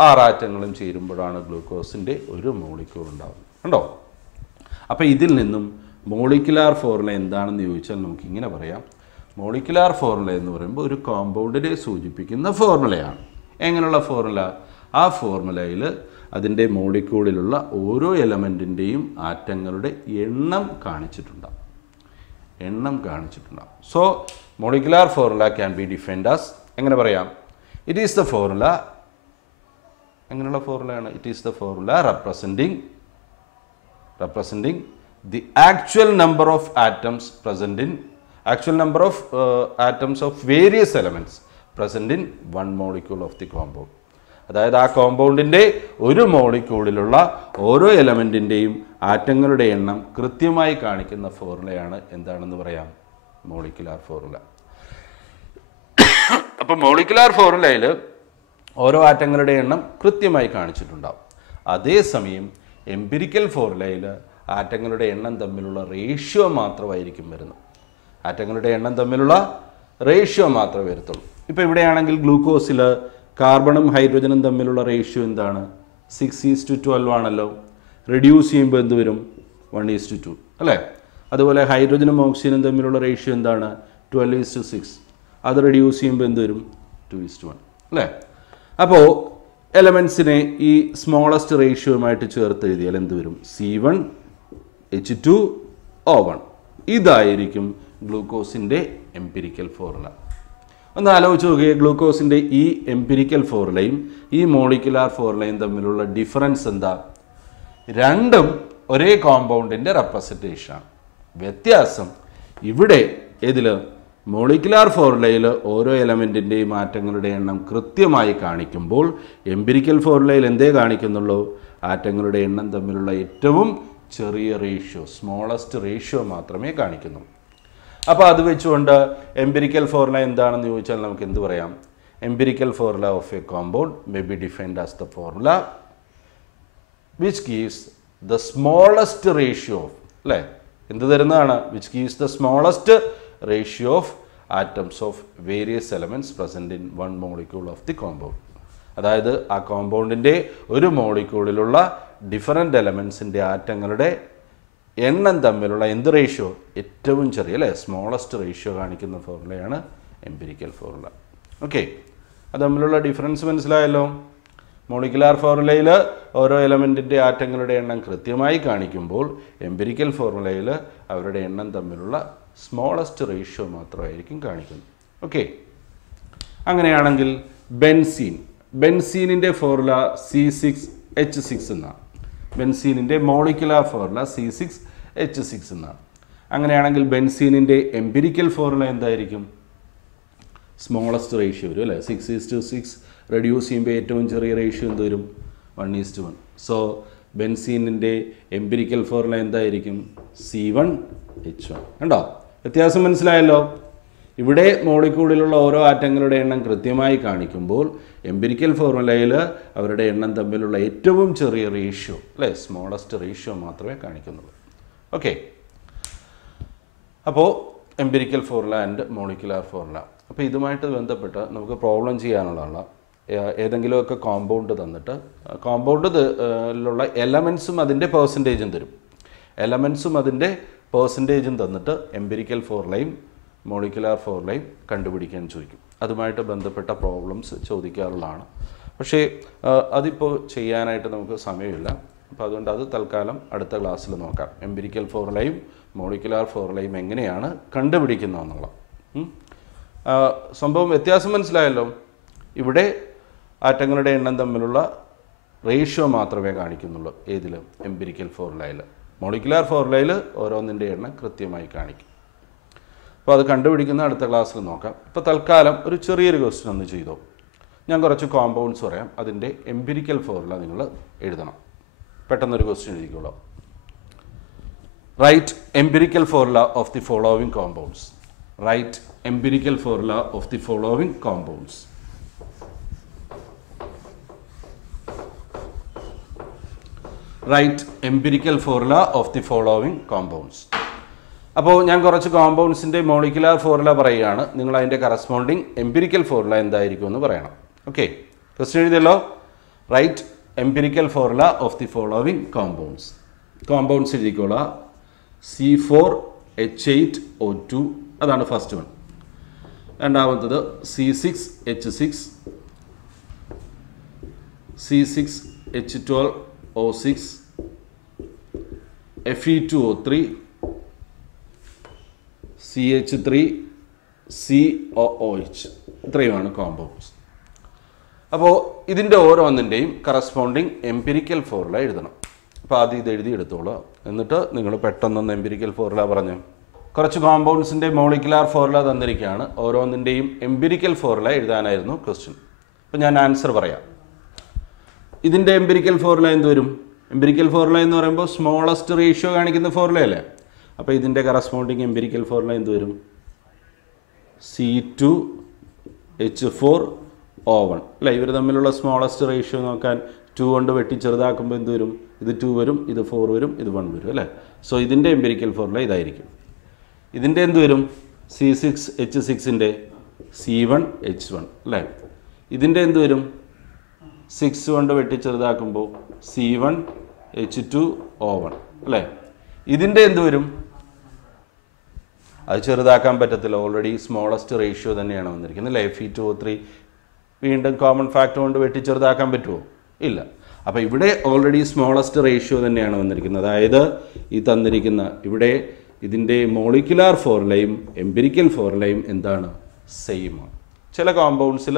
6 ആറ്റങ്ങളും ചേരുമ്പോഴാണ് ഗ്ലൂക്കോസിൻ്റെ ഒരു മോളിക്യൂൾ ഉണ്ടാകുന്നത്. കണ്ടോ? അപ്പോൾ ഇതിൽ നിന്നും മോളിക്കുലാർ ഫോർമുല എന്താണെന്ന് ചോദിച്ചാൽ നമുക്കിങ്ങനെ പറയാം. മോളിക്കുലാർ ഫോർമുല എന്ന് പറയുമ്പോൾ ഒരു കോമ്പൗണ്ടിനെ സൂചിപ്പിക്കുന്ന ഫോർമുലയാണ്. എങ്ങനെയുള്ള ഫോർമുല? ആ ഫോർമുലയിൽ അതിൻ്റെ മോളിക്യൂളിലുള്ള ഓരോ എലമെൻറ്റിൻ്റെയും ആറ്റങ്ങളുടെ എണ്ണം കാണിച്ചിട്ടുണ്ടാകും. So molecular formula can be defined as എങ്ങനെ പറയാം? ഇറ്റ് ഈസ് ദ ഫോർമുല, എങ്ങനെയുള്ള ഫോർമുലയാണ്? It is the formula representing the actual number of atoms of various elements present in one molecule of the compound. അതായത് ആ കോമ്പൗണ്ടിൻ്റെ ഒരു മോളിക്യൂളിലുള്ള ഓരോ എലമെൻറ്റിൻ്റെയും ആറ്റങ്ങളുടെ എണ്ണം കൃത്യമായി കാണിക്കുന്ന ഫോർമുലയാണ് എന്താണെന്ന് പറയാം? Molecular formula. അപ്പോൾ മോളിക്കുലാർ ഫോർമുലയിൽ ഓരോ ആറ്റങ്ങളുടെ എണ്ണം കൃത്യമായി കാണിച്ചിട്ടുണ്ടാവും. അതേസമയം എംപിരിക്കൽ ഫോർമുലയിൽ ആറ്റങ്ങളുടെ എണ്ണം തമ്മിലുള്ള റേഷ്യോ മാത്രമായിരിക്കും വരുന്നത്. മാത്രമേ വരത്തുള്ളൂ. ഇപ്പോൾ ഇവിടെയാണെങ്കിൽ ഗ്ലൂക്കോസിൽ കാർബണും ഹൈഡ്രജനും തമ്മിലുള്ള റേഷ്യോ എന്താണ്? 6:12 ആണല്ലോ. റെഡ്യൂസ് ചെയ്യുമ്പോൾ എന്ത് വരും? 1:2 അല്ലേ? അതുപോലെ ഹൈഡ്രജനും ഓക്സിജനും തമ്മിലുള്ള റേഷ്യോ എന്താണ്? 12:6. അത് റെഡ്യൂസ് ചെയ്യുമ്പോൾ എന്ത് വരും? 2:1 അല്ലേ? അപ്പോൾ എലമെൻസിനെ ഈ സ്മോളസ്റ്റ് റേഷ്യോയുമായിട്ട് ചേർത്ത് എഴുതിയാൽ എന്ത് വരും? C1H2O1. ഇതായിരിക്കും ഗ്ലൂക്കോസിൻ്റെ എംപിരിക്കൽ ഫോർമുല. ഒന്ന് ആലോചിച്ച് നോക്കിയേ, ഗ്ലൂക്കോസിൻ്റെ ഈ എംപിരിക്കൽ ഫോർമുലയും ഈ മോളിക്കുലാർ ഫോർമുലയും തമ്മിലുള്ള ഡിഫറൻസ് എന്താ? രണ്ടും ഒരേ കോമ്പൗണ്ടിൻ്റെ റെപ്രസെൻറ്റേഷനാണ്. വ്യത്യാസം ഇവിടെ ഏതിൽ? മോളിക്കുലാർ ഫോർമുലയിൽ ഓരോ എലമെൻറ്റിൻ്റെയും ആറ്റങ്ങളുടെ എണ്ണം കൃത്യമായി കാണിക്കുമ്പോൾ എംപിരിക്കൽ ഫോർമുലയിൽ എന്തേ കാണിക്കുന്നുള്ളൂ? ആറ്റങ്ങളുടെ എണ്ണം തമ്മിലുള്ള ഏറ്റവും ചെറിയ റേഷ്യോ, സ്മോളസ്റ്റ് റേഷ്യോ മാത്രമേ കാണിക്കുന്നുള്ളൂ. അപ്പോൾ അത് വെച്ചുകൊണ്ട് എംപിരിക്കൽ ഫോർമുല എന്താണെന്ന് ചോദിച്ചാൽ നമുക്ക് എന്ത് പറയാം? Empirical formula of A compound may be defined as the formula which gives the smallest ratio of, അല്ലേ? എന്ത് തരുന്നതാണ്? Which gives the smallest ratio of atoms of various elements present in one molecule of the compound. അതായത് ആ കോമ്പൗണ്ടിൻ്റെ ഒരു മോളിക്യൂളിലുള്ള ഡിഫറെൻ്റ് എലമെൻസിൻ്റെ ആറ്റങ്ങളുടെ എണ്ണം തമ്മിലുള്ള എന്ത് റേഷ്യോ? ഏറ്റവും ചെറിയ, അല്ലേ? സ്മോളസ്റ്റ് റേഷ്യോ കാണിക്കുന്ന ഫോർമുലയാണ് എംപിരിക്കൽ ഫോർമുല. ഓക്കെ, അത് തമ്മിലുള്ള ഡിഫറൻസ് മനസ്സിലായല്ലോ. മോളിക്കുലാർ ഫോർമുലയിൽ ഓരോ എലമെൻറ്റിൻ്റെ ആറ്റങ്ങളുടെ എണ്ണം കൃത്യമായി കാണിക്കുമ്പോൾ എംപിരിക്കൽ ഫോർമുലയിൽ അവരുടെ എണ്ണം തമ്മിലുള്ള സ്മോളസ്റ്റ് റേഷ്യോ മാത്രമായിരിക്കും കാണിക്കുന്നത്. ഓക്കെ, അങ്ങനെയാണെങ്കിൽ ബെൻസീനിൻ്റെ ഫോർമുല C6H6 എന്നാണ്. ബെൻസീനിൻ്റെ മോളിക്കുലാർ ഫോർമുല C6H6 എന്നാണ്. അങ്ങനെയാണെങ്കിൽ ബെൻസീനിൻ്റെ എംപിരിക്കൽ ഫോർമുല എന്തായിരിക്കും? സ്മോളസ്റ്റ് റേഷ്യോ വരും, അല്ലേ? 6:6 റെഡ്യൂസ് ചെയ്യുമ്പോൾ ഏറ്റവും ചെറിയ റേഷ്യോ എന്ത് വരും? 1:1. സോ ബെൻസീനിൻ്റെ എംപിരിക്കൽ ഫോർമുല എന്തായിരിക്കും? C1H1. കണ്ടോ? വ്യത്യാസം മനസ്സിലായല്ലോ. ഇവിടെ മോളിക്യൂളിലുള്ള ഓരോ ആറ്റങ്ങളുടെ എണ്ണം കൃത്യമായി കാണിക്കുമ്പോൾ എംപിരിക്കൽ ഫോർമുലയിൽ അവരുടെ എണ്ണം തമ്മിലുള്ള ഏറ്റവും ചെറിയ റേഷ്യോ, അല്ലേ? സ്മോളസ്റ്റ് റേഷ്യോ മാത്രമേ കാണിക്കുന്നുള്ളൂ. ഓക്കെ, അപ്പോൾ empirical formula and molecular formula. അപ്പോൾ ഇതുമായിട്ട് ബന്ധപ്പെട്ട് നമുക്ക് പ്രോബ്ലം ചെയ്യാനുള്ളതാണ്. ഏതെങ്കിലുമൊക്കെ കോമ്പൗണ്ട് തന്നിട്ട് കോമ്പൗണ്ടിലുള്ള എലമെൻസും അതിൻ്റെ പെർസെൻറ്റേജും തരും. പെർസെൻറ്റേജും തന്നിട്ട് എംപിരിക്കൽ ഫോർമുലയും മോളിക്കുലാർ ഫോർമുലയും കണ്ടുപിടിക്കാൻ ചോദിക്കും. അതുമായിട്ട് ബന്ധപ്പെട്ട പ്രോബ്ലംസ് ചോദിക്കാറുള്ളതാണ്. പക്ഷേ അതിപ്പോൾ ചെയ്യാനായിട്ട് നമുക്ക് സമയമില്ല. അപ്പോൾ അതുകൊണ്ട് അത് തൽക്കാലം അടുത്ത ക്ലാസ്സിൽ നോക്കാം. എംപിരിക്കൽ ഫോർമുലയും മോളിക്കുലാർ ഫോർമുലയും എങ്ങനെയാണ് കണ്ടുപിടിക്കുന്നതെന്നുള്ള സംഭവം. വ്യത്യാസം മനസ്സിലായല്ലോ. ഇവിടെ ആറ്റങ്ങളുടെ എണ്ണം തമ്മിലുള്ള റേഷ്യോ മാത്രമേ കാണിക്കുന്നുള്ളൂ. ഏതിൽ? എംപിരിക്കൽ ഫോർമുലയിൽ. മോളിക്കുലാർ ഫോർമുലയിൽ ഓരോന്നിൻ്റെ എണ്ണം കൃത്യമായി കാണിക്കും. അപ്പോൾ അത് കണ്ടുപിടിക്കുന്ന അടുത്ത ക്ലാസ്സിൽ നോക്കാം. ഇപ്പോൾ തൽക്കാലം ഒരു ചെറിയൊരു ക്വസ്റ്റ്യൻ ഒന്ന് ചെയ്തോ. ഞാൻ കുറച്ച് കോമ്പൗണ്ട്സ് പറയാം, അതിൻ്റെ എംപിരിക്കൽ ഫോർമുല നിങ്ങൾ എഴുതണം. പെട്ടെന്നൊരു ക്വസ്റ്റ്യൻ എഴുതിക്കോളൂ. Write empirical formula of the following compounds. Write empirical formula of the following compounds. Write empirical formula of the following compounds. അപ്പോൾ ഞാൻ കുറച്ച് കോമ്പൗണ്ട്സിൻ്റെ മോളിക്കുലാർ ഫോർമുല പറയുകയാണ്. നിങ്ങൾ അതിൻ്റെ കറസ്പോണ്ടിങ് എംപിരിക്കൽ ഫോർമുല എന്തായിരിക്കും എന്ന് പറയണം. ഓക്കെ, ക്വസ്റ്റ്യൻ എഴുതിയല്ലോ. Write empirical formula of the following compounds. Compounds എഴുതിക്കോളാം. C4H8O2 അതാണ് ഫസ്റ്റ് വൺ. രണ്ടാമത്തത് C6H6, C6H12O6 Fe2O3 CH3COOH ഇത്രയുമാണ് കോമ്പൗണ്ട്സ്. അപ്പോൾ ഇതിൻ്റെ ഓരോന്നിൻ്റെയും കറസ്പോണ്ടിങ് എംപിരിക്കൽ ഫോർമുല എഴുതണം. അപ്പോൾ ആദ്യം ഇത് എഴുതി എടുത്തോളൂ. എന്നിട്ട് നിങ്ങൾ പെട്ടെന്നൊന്ന് എംപിരിക്കൽ ഫോർമുല പറഞ്ഞു. കുറച്ച് കോമ്പൗണ്ട്സിൻ്റെ മോളിക്കുലാർ ഫോർമുല തന്നിരിക്കുകയാണ്. ഓരോന്നിൻ്റെയും എംപിരിക്കൽ ഫോർമുല എഴുതാനായിരുന്നു ക്വസ്റ്റ്യൻ. അപ്പോൾ ഞാൻ ആൻസർ പറയാം. ഇതിൻ്റെ എംപിരിക്കൽ ഫോർമുല എന്ത് വരും? എംപിരിക്കൽ ഫോർമുല എന്ന് പറയുമ്പോൾ സ്മോളസ്റ്റ് റേഷ്യോ കാണിക്കുന്ന ഫോർമുലയല്ലേ. അപ്പോൾ ഇതിൻ്റെ കറസ്പോണ്ടിങ് എംപിരിക്കൽ ഫോർമുല എന്ത് വരും? C2H4O1 അല്ലേ. ഇവർ തമ്മിലുള്ള സ്മോളസ്റ്റ് റേഷ്യോ നോക്കാൻ 2 കൊണ്ട് വെട്ടി ചെറുതാക്കുമ്പോൾ എന്ത് വരും? ഇത് 2 വരും, ഇത് 4 വരും, ഇത് 1 വരും അല്ലേ. സോ ഇതിൻ്റെ എംപിരിക്കൽ ഫോർമുല ഇതായിരിക്കും. ഇതിൻ്റെ എന്ത് വരും? C6H6ൻ്റെ C1H1 അല്ലേ. ഇതിൻ്റെ എന്ത് വരും? 6 കൊണ്ട് വെട്ടി ചെറുതാക്കുമ്പോൾ C1H2O1 അല്ലേ. ഇതിൻ്റെ എന്ത് വരും? അത് ചെറുതാക്കാൻ പറ്റത്തില്ല, ഓൾറെഡി സ്മോളസ്റ്റ് റേഷ്യോ തന്നെയാണ് വന്നിരിക്കുന്നത് അല്ലേ. Fe2O3 വീണ്ടും കോമൺ ഫാക്ടർ കൊണ്ട് വെട്ടി ചെറുതാക്കാൻ പറ്റുമോ? ഇല്ല. അപ്പോൾ ഇവിടെ ഓൾറെഡി സ്മോളസ്റ്റ് റേഷ്യോ തന്നെയാണ് വന്നിരിക്കുന്നത്. അതായത് ഈ തന്നിരിക്കുന്ന ഇവിടെ ഇതിൻ്റെ മോളിക്കുലാർ ഫോർമുലയും എംപിരിക്കൽ ഫോർമുലയും എന്താണ്? സെയിം ആണ്. ചില കോമ്പൗണ്ട്സിൽ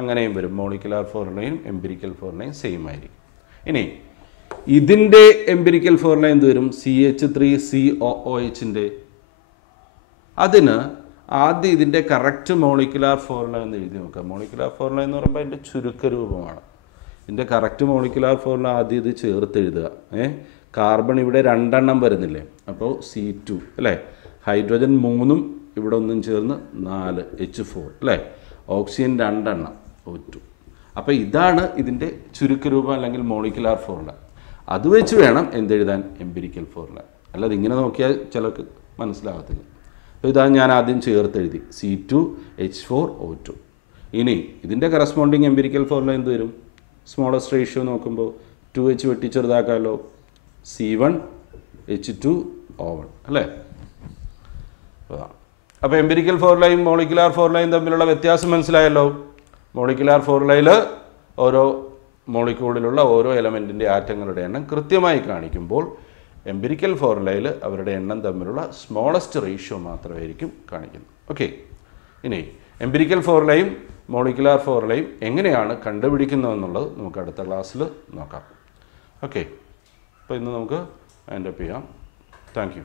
അങ്ങനെയും വരും, മോളിക്കുലാർ ഫോർമുലയും എംപിരിക്കൽ ഫോർമുലയും സെയിം ആയിരിക്കും. ഇനി ഇതിൻ്റെ എംപിരിക്കൽ ഫോർമുല എന്ത് വരും? CH3COOHൻ്റെ അതിന് ആദ്യം ഇതിൻ്റെ കറക്റ്റ് മോളിക്കുലാർ ഫോർമുല എന്ന് എഴുതി നോക്കാം. മോളിക്കുലാർ ഫോർമുല എന്ന് പറയുമ്പോൾ അതിൻ്റെ ചുരുക്കരൂപമാണ്. ഇതിൻ്റെ കറക്റ്റ് മോളിക്കുലാർ ഫോർമുല ആദ്യം ഇത് ചേർത്ത് എഴുതുക. കാർബൺ ഇവിടെ 2 എണ്ണം വരുന്നില്ലേ, അപ്പോൾ C2 അല്ലേ. ഹൈഡ്രജൻ 3 ഇവിടെ ഒന്നും ചേർന്ന് 4 H4 അല്ലേ. ഓക്സിജൻ 2 എണ്ണം O2. അപ്പോൾ ഇതാണ് ഇതിൻ്റെ ചുരുക്കരൂപം അല്ലെങ്കിൽ മോളിക്കുലാർ ഫോർമുല. അത് വെച്ച് വേണം എന്തെഴുതാൻ? Empirical formula. അല്ലാതെ ഇങ്ങനെ നോക്കിയാൽ ചിലർക്ക് മനസ്സിലാകത്തില്ല. അപ്പോൾ ഇതാണ് ഞാൻ ആദ്യം ചേർത്ത് എഴുതി, C2H4O2. ഇനി ഇതിൻ്റെ കറസ്പോണ്ടിങ് എംപിരിക്കൽ ഫോർമുല എന്ത് വരും? സ്മോളസ്റ്റ് റേഷ്യോ നോക്കുമ്പോൾ 2H വെട്ടി ചെറുതാക്കാമല്ലോ, C1H2O1 അല്ലേ. അപ്പോൾ എംപിരിക്കൽ ഫോർമുലയും മോളിക്കുലാർ ഫോർമുലയും തമ്മിലുള്ള വ്യത്യാസം മനസ്സിലായല്ലോ. മോളിക്കുലാർ ഫോർമുലയിൽ ഓരോ മോളിക്യൂളിലുള്ള ഓരോ എലമെൻറ്റിൻ്റെ ആറ്റങ്ങളുടെ എണ്ണം കൃത്യമായി കാണിക്കുമ്പോൾ എംപിരിക്കൽ ഫോർമുലയിൽ അവരുടെ എണ്ണം തമ്മിലുള്ള സ്മോളസ്റ്റ് റേഷ്യോ മാത്രമായിരിക്കും കാണിക്കുന്നത്. ഓക്കെ. ഇനി എംപിരിക്കൽ ഫോർമുലയും മോളിക്കുലാർ ഫോർമുലയും എങ്ങനെയാണ് കണ്ടുപിടിക്കുന്നതെന്നുള്ളത് നമുക്ക് അടുത്ത ക്ലാസ്സിൽ നോക്കാം. ഓക്കെ. അപ്പോൾ ഇന്ന് നമുക്ക് വൈൻഡ് അപ്പ് ചെയ്യാം. Thank you.